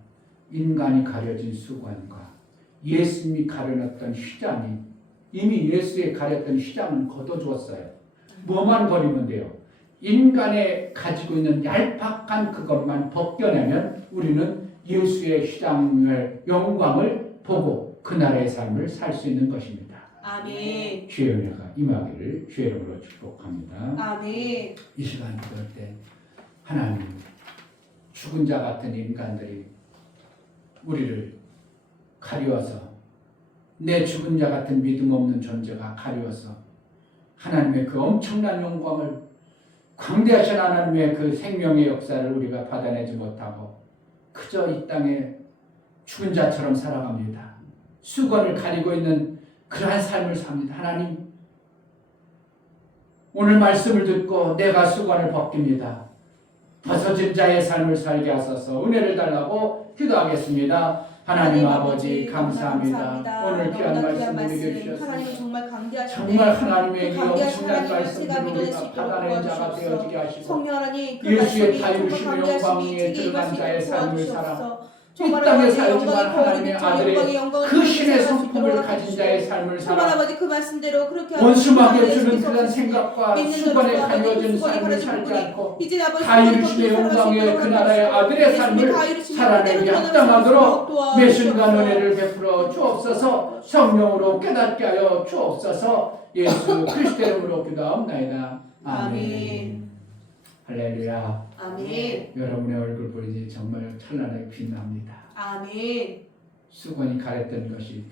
인간이 가려진 수건과 예수님이 가려놨던 휘장이 이미 예수의 가렸던 휘장은 걷어주었어요. 뭐만 버리면 돼요? 인간의 가지고 있는 얄팍한 그것만 벗겨내면 우리는 예수의 휘장을 영광을 보고 그 나라의 삶을 살 수 있는 것입니다. 아멘. 주의 은혜가 임하기를 주의 이름으로 축복합니다. 아멘. 이 시간 기도할 때 하나님 죽은 자 같은 인간들이 우리를 가리워서 내 죽은 자 같은 믿음 없는 존재가 가리워서 하나님의 그 엄청난 영광을 광대하신 하나님의 그 생명의 역사를 우리가 받아내지 못하고 그저 이 땅에 죽은 자처럼 살아갑니다. 수건을 가리고 있는 그러한 삶을 삽니다. 하나님 오늘 말씀을 듣고 내가 수건을 벗깁니다. 벗어진 자의 삶을 살게 하소서 은혜를 달라고 기도하겠습니다. 하나님 아버지 감사합니다. 오늘 귀한 말씀 우리에게 주셨습니다. 하나님은 정말 강대하신데 정말 하나님의 이 강대하신 엄청난 하나님을 제가 말씀을 믿어낼 수 우리가 있도록 받아낸 자가 도와주시옵소서. 되어지게 하시고 성령 하나님 그 예수의 말씀이 다이루심의 정말 강대하심이 영광에 제게 임할 수 들어간 자의 있도록 삶을 도와주시옵소서. 이 정말 땅에 아버지 살지만 영광의 하나님의 아들의 그 신의 성품을 가진 자의 삶을 정말 살아 아버지 그 말씀대로 그렇게 원수마귀 주는 그런 생각과 수건에 가려진 삶을 살지 않고 다이루심의 영광의 그 나라의 아들의 삶을 살아내기 합당하도록 매 순간 은혜를 베풀어 주옵소서. 성령으로 깨닫게 하여 주옵소서. 예수 그리스도의 이름으로 기도하옵나이다. 아멘. 할렐루야. 아멘. 여러분의 얼굴 보이지 정말 찬란하게 빛납니다. 아멘. 수건이 가렸던 것이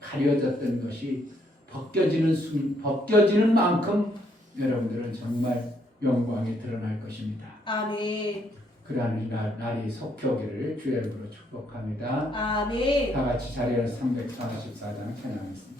가려졌던 것이 벗겨지는 만큼 여러분들은 정말 영광이 드러날 것입니다. 아멘. 그러한 날이 속히 오기를 주의 이름으로 축복합니다. 아멘. 다 같이 자리에서 344장 찬양하겠습니다.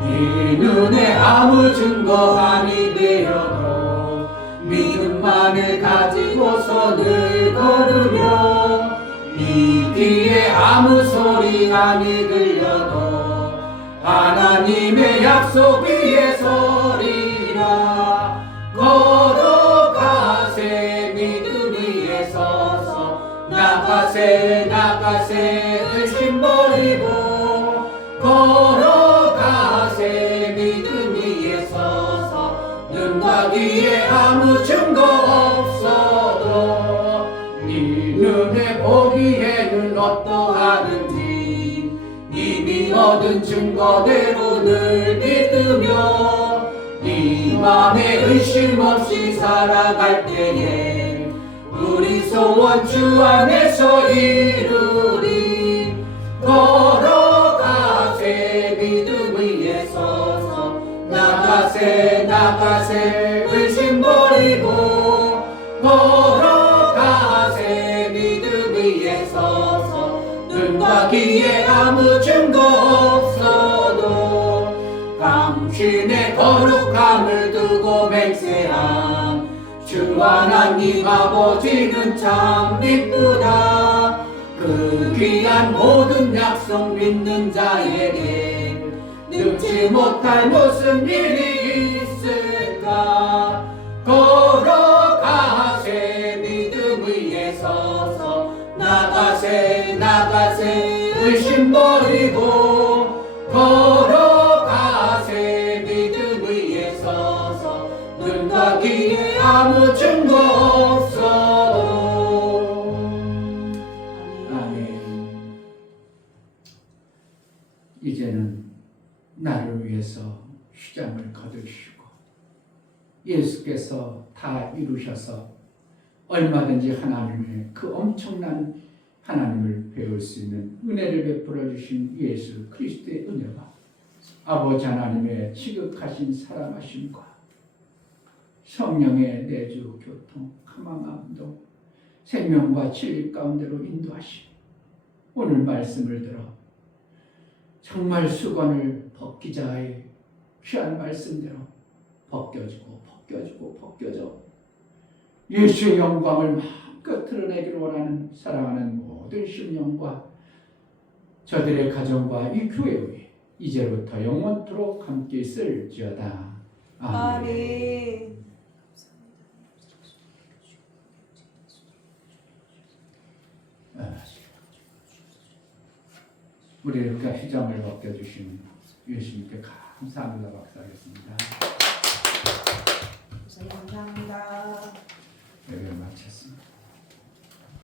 네 눈에 아무 증거 아니 되어도 믿음만을 가지고서 늘 걸으며 네 귀에 아무 소리 아니 들려도 하나님의 약속 위에 서리라. 걸어가세 믿음 위에 서서 나가세 의심 버리고 걸어가세 믿음 위에 서서 눈과 귀에 아무 증거 없어도 네 눈에 보기에는 어떠하든지 이미 얻은 증거대로 늘 믿으며 네 맘에 의심 없이 살아갈 때에 우리 소원 주 안에서 이루리. 걸어가세 믿음 위에 서서 나가세 의심 버리고 걸어가세 믿음 위에 서서 눈과 귀에 아무 증거 없어도 당신의 거룩함을 두고 맹세한 주 하나님 아버지는 참 이쁘다. 그 귀한 모든 약속 믿는 자에게 능치 못할 무슨 일이 있을까. 걸어가세 믿음 위에 서서 나가세 의심 버리고 걸어가세 믿음 위에 서서 눈과 귀에 아무 증거 없어도. 아멘. 이제는 나를 위해서 휘장을 거두시고 예수께서 다 이루셔서 얼마든지 하나님의 그 엄청난 하나님을 배울 수 있는 은혜를 베풀어 주신 예수 그리스도의 은혜와 아버지 하나님의 지극하신 사랑하심과 성령의 내주 교통 감화감동 생명과 진리 가운데로 인도하심. 오늘 말씀을 들어 정말 수건을 벗기자 하의 귀한 말씀대로 벗겨져 예수의 영광을 마음껏 드러내기를 원하는 사랑하는 모든 심령과 저들의 가정과 이 교회의 이제부터 영원토록 함께 있을지어다. 아멘. 우리 이렇게 휘장을 벗겨주신 예수님께 감사합니다. 박수하겠습니다. 감사합니다. 예배를 마쳤습니다.